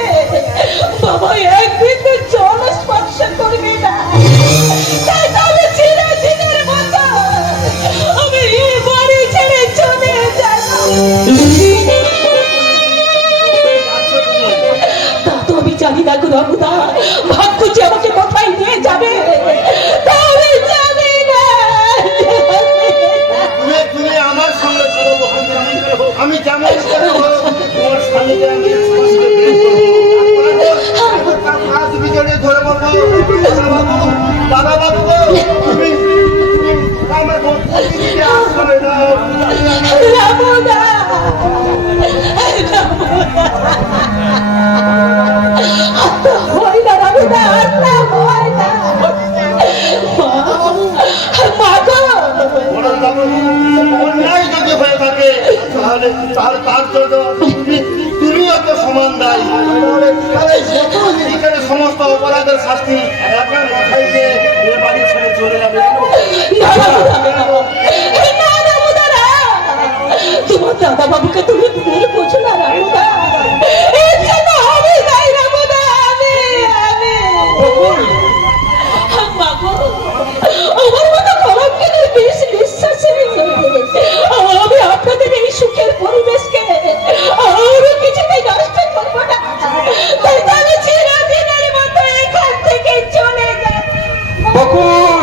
বাবা একদিন তো জল স্পর্শ করবে না। তাই তাহলে চিরদিনের মতো আমি এ বাড়ি ছেড়ে চলে যাব। তা তো আমি জানি না গো রামুদা, ভাগ্য যে আমাকে কোথায় নিয়ে যাবে তা আমি জানি না। তুমি আমার সঙ্গে চলো বকুল, আমি যেমন করে বলো তোমার স্বামীকে আমি স্পর্শে বের করবো। হাত ভিতরে ধরে বলবো, দাদা বাবু তুমি আমার বকুলকে আসবে না। রামুদা, হয় না রামুদা, হয় না। মা গো, অন্যায় যদি হয়ে থাকে তাহলে তার জন্য তুমিও তো সমান দায়ী। এখানে সমস্ত অপরাধের শাস্তি একা মাথায় দিয়ে এ বাড়ি ছেড়ে চলে যাবে। না রামুদা না, তোমার দাদা বাবুকে তুমি ভুল বোঝো না রামুদা। এর জন্য আমি দায়ী রামুদা, আমি বকুল, মা গো, আমার মতো কলঙ্কিত বেশ বিশ্বাসী আমি আপনাদের এই সুখের পরিবেশকে আরো কিছুতেই নষ্ট করবো না। তাই আমি চিরদিনের মতো এখান থেকে চলে যাব। বকুল,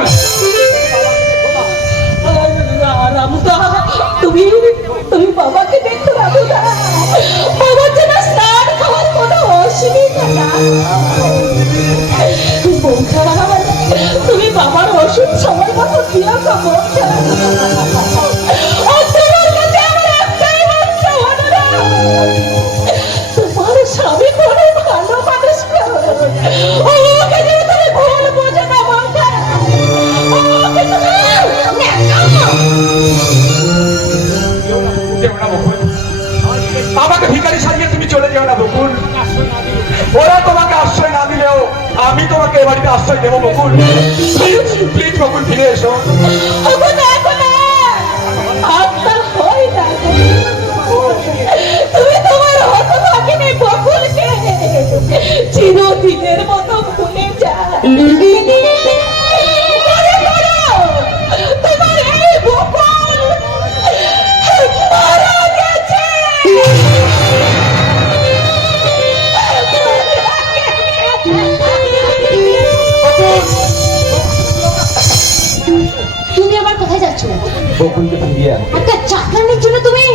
প্রিয় খবর ও তোমার কাছে আমার একটাই বাচ্চা অনুরোধ, তোমার স্বামী কোনো ভালো মানুষ না, ওকে যেন তুমি ভুল বোঝো না মাথা, ওকে তুমি যেও না বকুল, আমাকে ভিখারি সাজিয়ে তুমি চলে যেও না বকুল। ওরা তোমাকে আশ্রয় না দিলেও আমি তোমাকে এ বাড়িতে আশ্রয় দেবো বকুল। প্লিজ বকুল ফিরে এসো। ওগো দেখো না, আত্মা হয় না, তুমি তোমার হতভাগিনী বকুলকে চিরদিনের মতো ভুলে যাও। মনে করো, তোমার এই বকুল মারা গেছে। তুমি আবার কোথায় যাচ্ছ? বকুলকে ফিরিয়ে আন। একটা চাকরানির জন্য তুমি?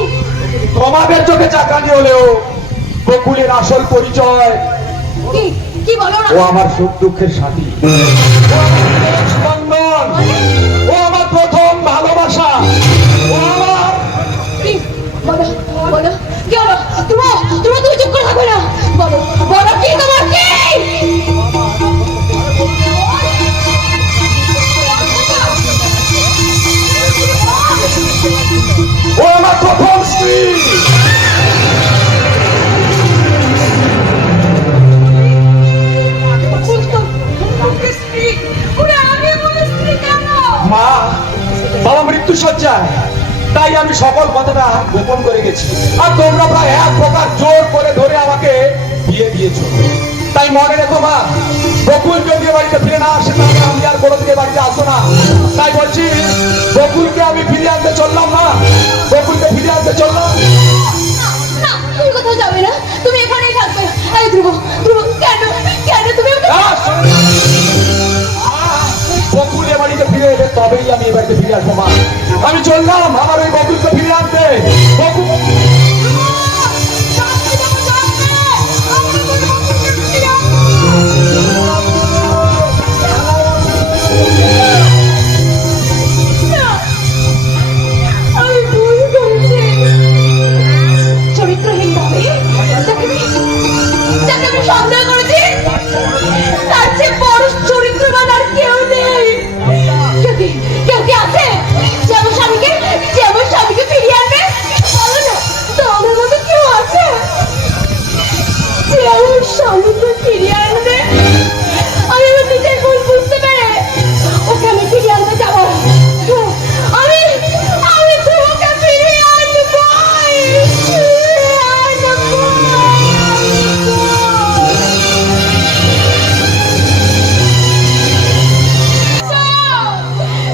তোমাদের চোখে চাকরানি হলেও বকুলের আসল পরিচয় কি কি বলো না? ও আমার সুখ দুঃখের সাথী, স্পন্দন, ও আমার প্রথম ভালোবাসা, ও আমার কি বলো বলো কি হলো? তুমি চুপ করে থাকবে না, বলো বলো কি তোমার কি? ও আমার প্রথম স্ত্রী। মা, বাবা মৃত্যু সজ্জায়, তাই আমি সকল কথাটা গোপন করে গেছি, আর তোমরা প্রায় এক প্রকার জোর করে ধরে আমাকে বিয়ে দিয়েছো। তাই মনে রেখো মা, বকুল যদি এ বাড়িতে ফিরে না আসে তাহলে আমি আর কোনো দিকে বাড়িতে আসবো না। তাই বলছি, বকুলকে আমি ফিরিয়ে আনতে চললাম না, বকুলকে ফিরিয়ে আনতে চললাম। না, তুমি কোথাও যাবে না, তুমি এখানেই থাকবে। এই ধ্রুব, ধ্রুব, কেন কেন তুমি ওকে বকুল এ বাড়িতে ফিরে এলে তবেই আমি এ বাড়িতে ফিরে আসবো মা। আমি চললাম আমার ওই বকুলকে ফিরে আনতে। বকুল আমি ভুল করেছি। চরিত্রহীন ভাবে যাকে আমি সন্দেহ করেছি, তার চেয়ে বড় চরিত্রবান আর কেউ নেই। কেউ কি আছে যে আমার স্বামীকে ফিরিয়ে আনবে? বলো না, তোমার মতো কেউ আছে যে আমার স্বামীকে ফিরিয়ে আনবে? আমি আমার নিজের ভুল বুঝতে পেরে ওকে আমি ফিরিয়ে আনতে যাবো। আমি তোমাকে ফিরিয়ে আনবই।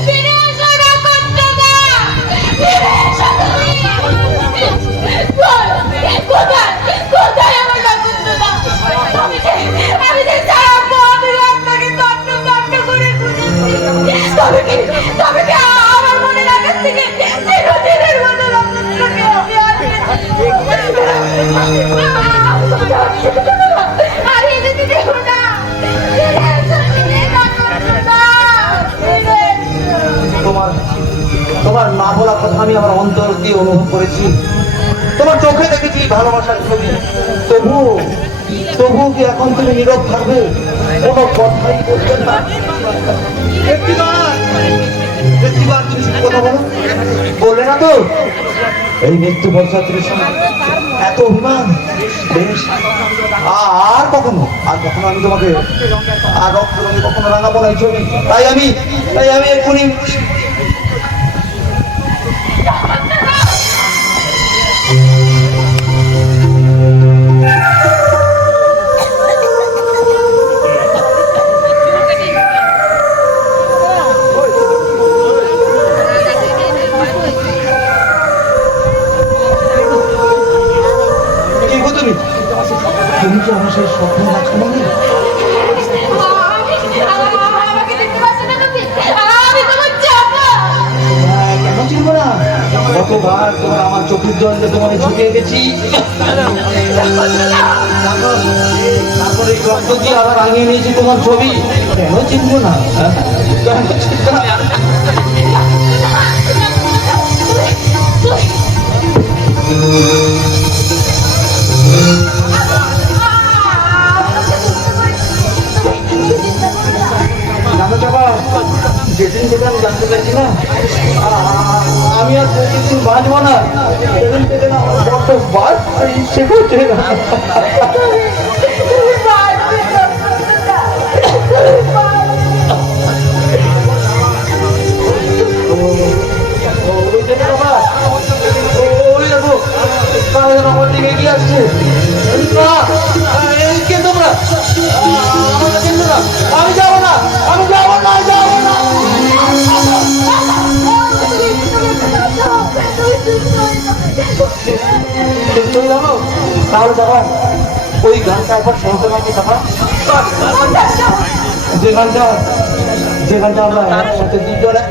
ফিরে এসো না কর্তাদা, ফিরে এসো তুমি। কোথায় আমার কর্তাদা? আমি যে সারা পথ আপনাকে তন্ন করে খুঁজেছি। তবে কি আমার মনের আঘাত থেকে চিরদিনের মতো নক্ষত্রকে আমি হারিয়ে যেতে দেব না। ফিরে এসো তুমি কর্তাদা, ফিরে এসো। তোমার না বলা কথা আমি আমার অন্তর দিয়ে অনুভব করেছি, তোমার চোখে দেখেছি ভালোবাসার ছবি। তবু কি এখন তুমি নীরব থাকবে, কোনো কথাই বলবে না? একটিবার তুমি কথা বলো, বললে না তো এই মৃত্যু পঞ্চায়েতের সময় এত অভিমান। বেশ, আর কখনো আমি তোমাকে আর রক্ত রঙে কখনো রাঙাবো না এই ছবি। তাই আমি এক্ষুনি তুমি কি আমার সেই স্বপ্ন রাজকুমারী? আমাকে দেখতে পাচ্ছ না তুমি? আমি তোমার চাপা। কেন চিনবো না? কতবার তোমার আমার চোখের জল দিয়ে তোমাকে ঝুঁকিয়ে গেছি। এই রক্ত দিয়ে আবার রাঙিয়ে নিয়েছি তোমার ছবি, কেন চিনবো না? কেন চিনবো না? জানো চাপা, যেদিন থেকে আমি জানতে পারছি না আমি আর প্রতিদিন বাঁচবো না, সেদিন থেকে না আমার বড্ড বাঁচতে ইচ্ছে করছে না। ওই দেখো বাবা, ওই দেখো কারা যেন আমার দিকে এগিয়ে আসছে। না, এই কে তোমরা? আমাকে চিনতো না। আমি যাবো না, আমি যাবো না, যাবো না। তুমি জানো তাহলে যাবা ওই গানটা একবার শুনতে পারছি চাপা, যে গানটা আমরা একসাথে দুজনে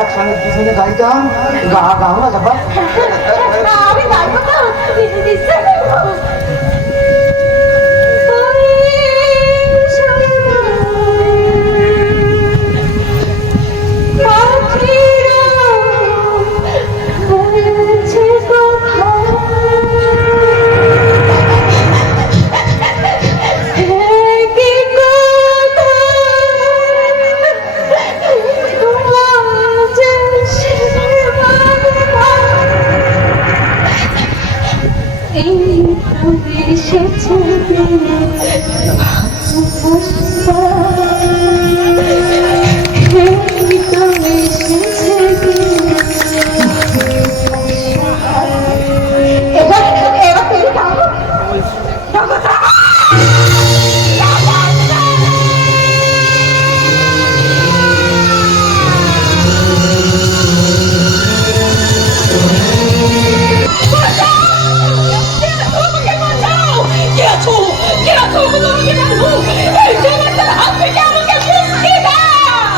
একসাথে দুজনে গাইতাম, গাও না চাপা। আমি পারবো না, বিশ্বাস করো।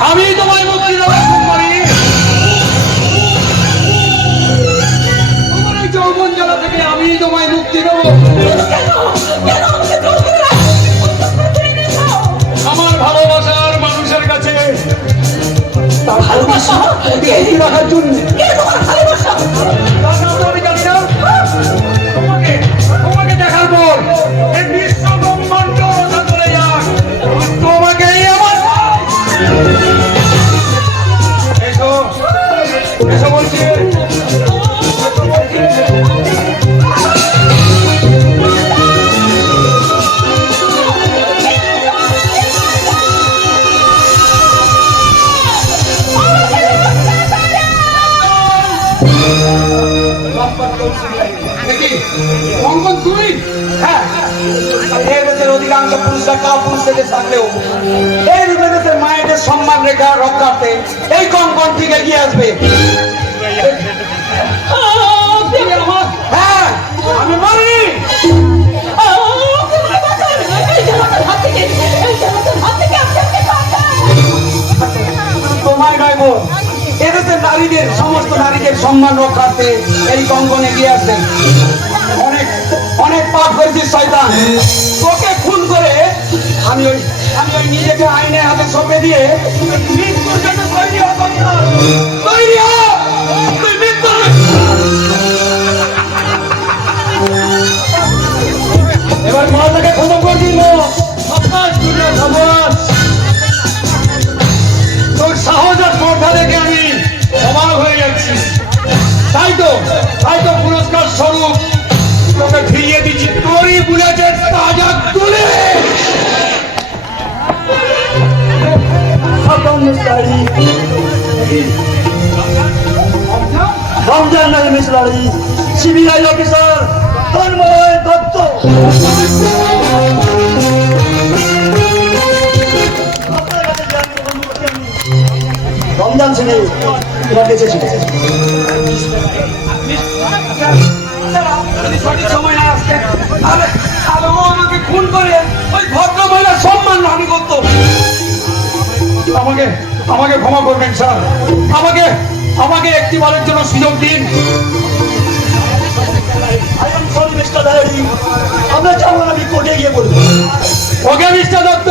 আমি তোমায় মুক্তি দেবো কুমারী, তোমার এই যৌবন জ্বালা থেকে আমি তোমায় মুক্তি দেবো। আমার ভালোবাসার মানুষের কাছে তার ভালোবাসা রাখার জন্য আমি জানি না, তোমাকে দেখার পর এই বিশ্ব ব্রহ্মাণ্ড চলে যাক, তোমাকেই আমার এসো এসো বলছি। কঙ্কন তুই? হ্যাঁ, এই দেশের অধিকাংশ পুরুষরা কাপুরুষ থেকে থাকলেও এই দেশের মায়েদের সম্মান রেখা রক্ষার্থে এই কঙ্কন ঠিক এগিয়ে আসবে। হ্যাঁ, আমি মারি। তোমায় নয় বোন, এদেশের নারীদের সমস্ত নারীদের সম্মান রক্ষার্থে এই কঙ্কন এগিয়ে আসবে। অনেক অনেক পাপ করেছিস শয়তান, তোকে খুন করে আমি ওই নিজেকে আইনের হাতে সঁপে দিয়ে মৃত্যুর জন্য তৈরি হ, তৈরি হ, তুই মৃত্যু। এবার মাটাকে খতম করে দিল। তোর সাহস আর শ্রদ্ধা দেখে আমি অবাক হয়ে যাচ্ছি। তাই তো পুরস্কার স্বরূপ তোকে ফিরিয়ে দিচ্ছি তোরই বুলেটের তাজা তুলে। রমজান নয় মিসলারি, সিবিআই অফিসার তন্ময় দত্ত। রমজান ছেলে তোমার কাছে ছিল। সঠিক সময় না আসতে তাহলে ও আমাকে খুন করে ওই ভদ্র মহিলার সম্মান হানি করতো। আমাকে ক্ষমা করবেন স্যার, আমাকে একটি বারের জন্য সুযোগ দিন। I am sorry, কেসটা ডায়েরি আমরা যাবো না, আমি কোর্টে গিয়ে বলবো। ওকে মিস্টার দত্ত,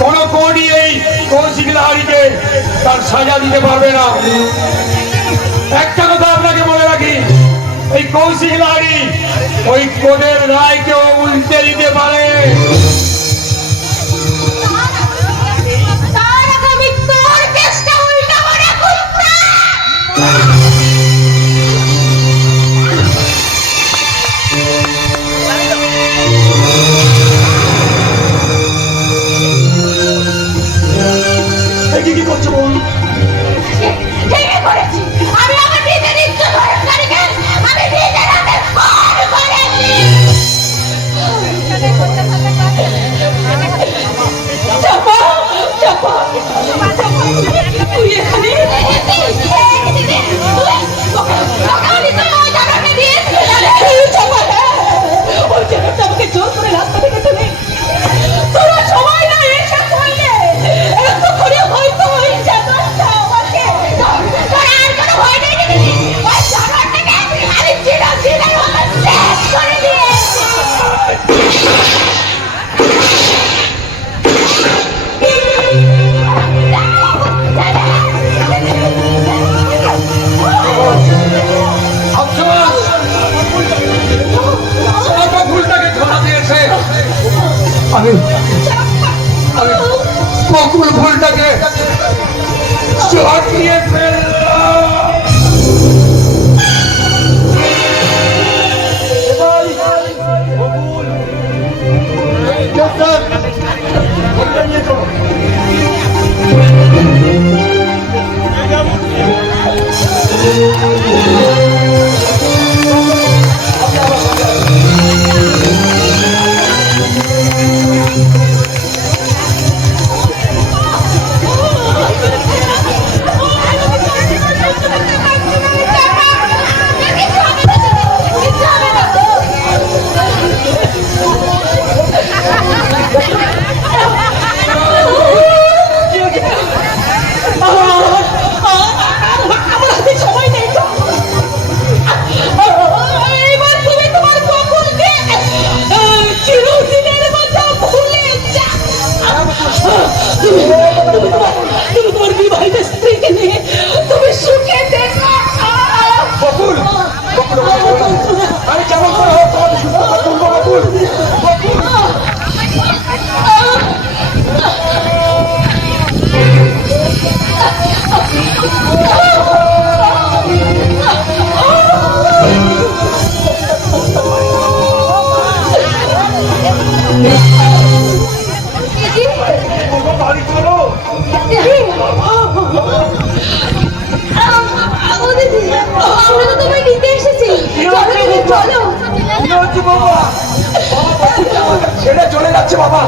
কোন কোর্টই এই কৌশিক লাহারিকে তার সাজা দিতে পারবে না। একটা কথা আপনাকে বলে রাখি, এই কৌশিক লাহারি ওই কোর্টের রায়কেও উল্টে দিতে পারে। তার আগে আমি তোর কেসটা উল্টাবো না, কুত্তা! কি করছো বল? ঠিকই করেছি। আমি আমার নিজের ইচ্ছে ভরণকারীকে আমি নিজের হাতে খুন করেছি। চাপা, চাপা, তুই এখানে? ওই জায়গাটা আমাকে জোর করে রাস্তা থেকে তুলে তোরা সময় না এসে পড়লে এতক্ষণে হয়তো ওই জায়গাটা আমাকে তোরা আর কোনো ভয় নেই দিদি, ওই জায়গাটাকে আমি চিরদিনের মতো শেষ করে দিয়েছি। ভুলটাকে ধরা দিয়েছে। আমি বকুল ভুলটাকে চটিয়ে ফেললাম। আমার হাতে সময় নেই তো। এবার তুমি তোমার বকুলকে চিরদিনের মতো ভুলে যাও। তুমি তোমার বিবাহিত স্ত্রীকে নিয়ে তুমি সুখে দেখো। বকুল, আমি কেমন করে হোক তোমাকে সুস্থ করে তুলবো বকুল। বাড়ি চলো। আমরা তো তোমায় নিতে এসেছি। চলো দিদি, চলো। কি হচ্ছে বাবা? ছেড়ে চলে যাচ্ছে বাবা।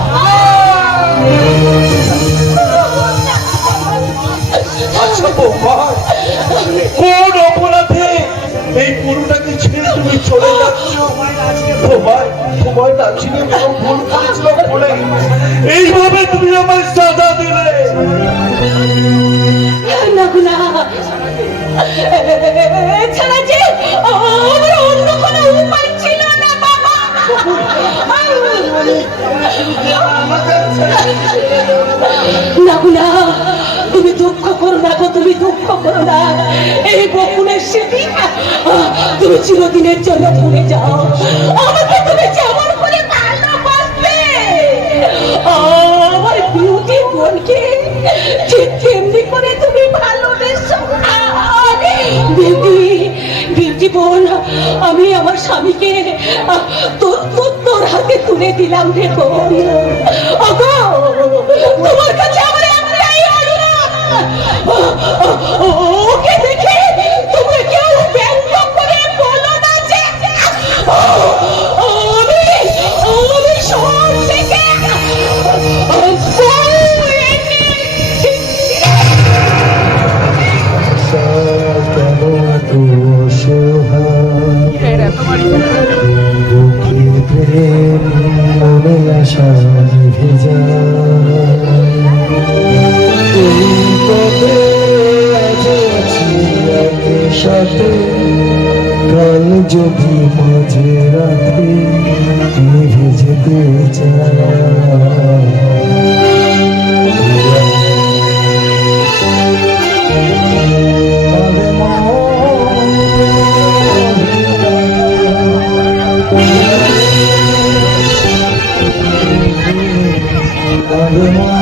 আচ্ছা বৌমা, কোন অপরাধে এই পুরোটাকে ছেড়ে তুমি চলে যাচ্ছ? তোমায় দার্জিলিং ভুল করেছিল বলে এইভাবে তুমি আমার সাজা দিলে। না না, এছাড়া যে আমার অন্য কোনো উপায় ছিল না বাবা। না না, তুমি দুঃখ করো না গো, তুমি দুঃখ করো না। এই বকুলের স্মৃতি তুমি চিরদিনের জন্য ভুলে যাও। আমাকে তুমি যেমন করে ভালোবাসবে, আমার বিউটি বোনকে ঠিক তেমনি করে তুমি ভালোবেসো। বিউটি বোন, আমি আমার স্বামীকে তোর হাতে তুলে দিলাম রে বোন। ওগো, তোমার কাছে আমার একটাই অনুরোধ, ওকে দেখে তুমি কেউ ব্যঙ্গ করে বলো না যে আমি শহর থেকে সাথে কাল যদি Ademo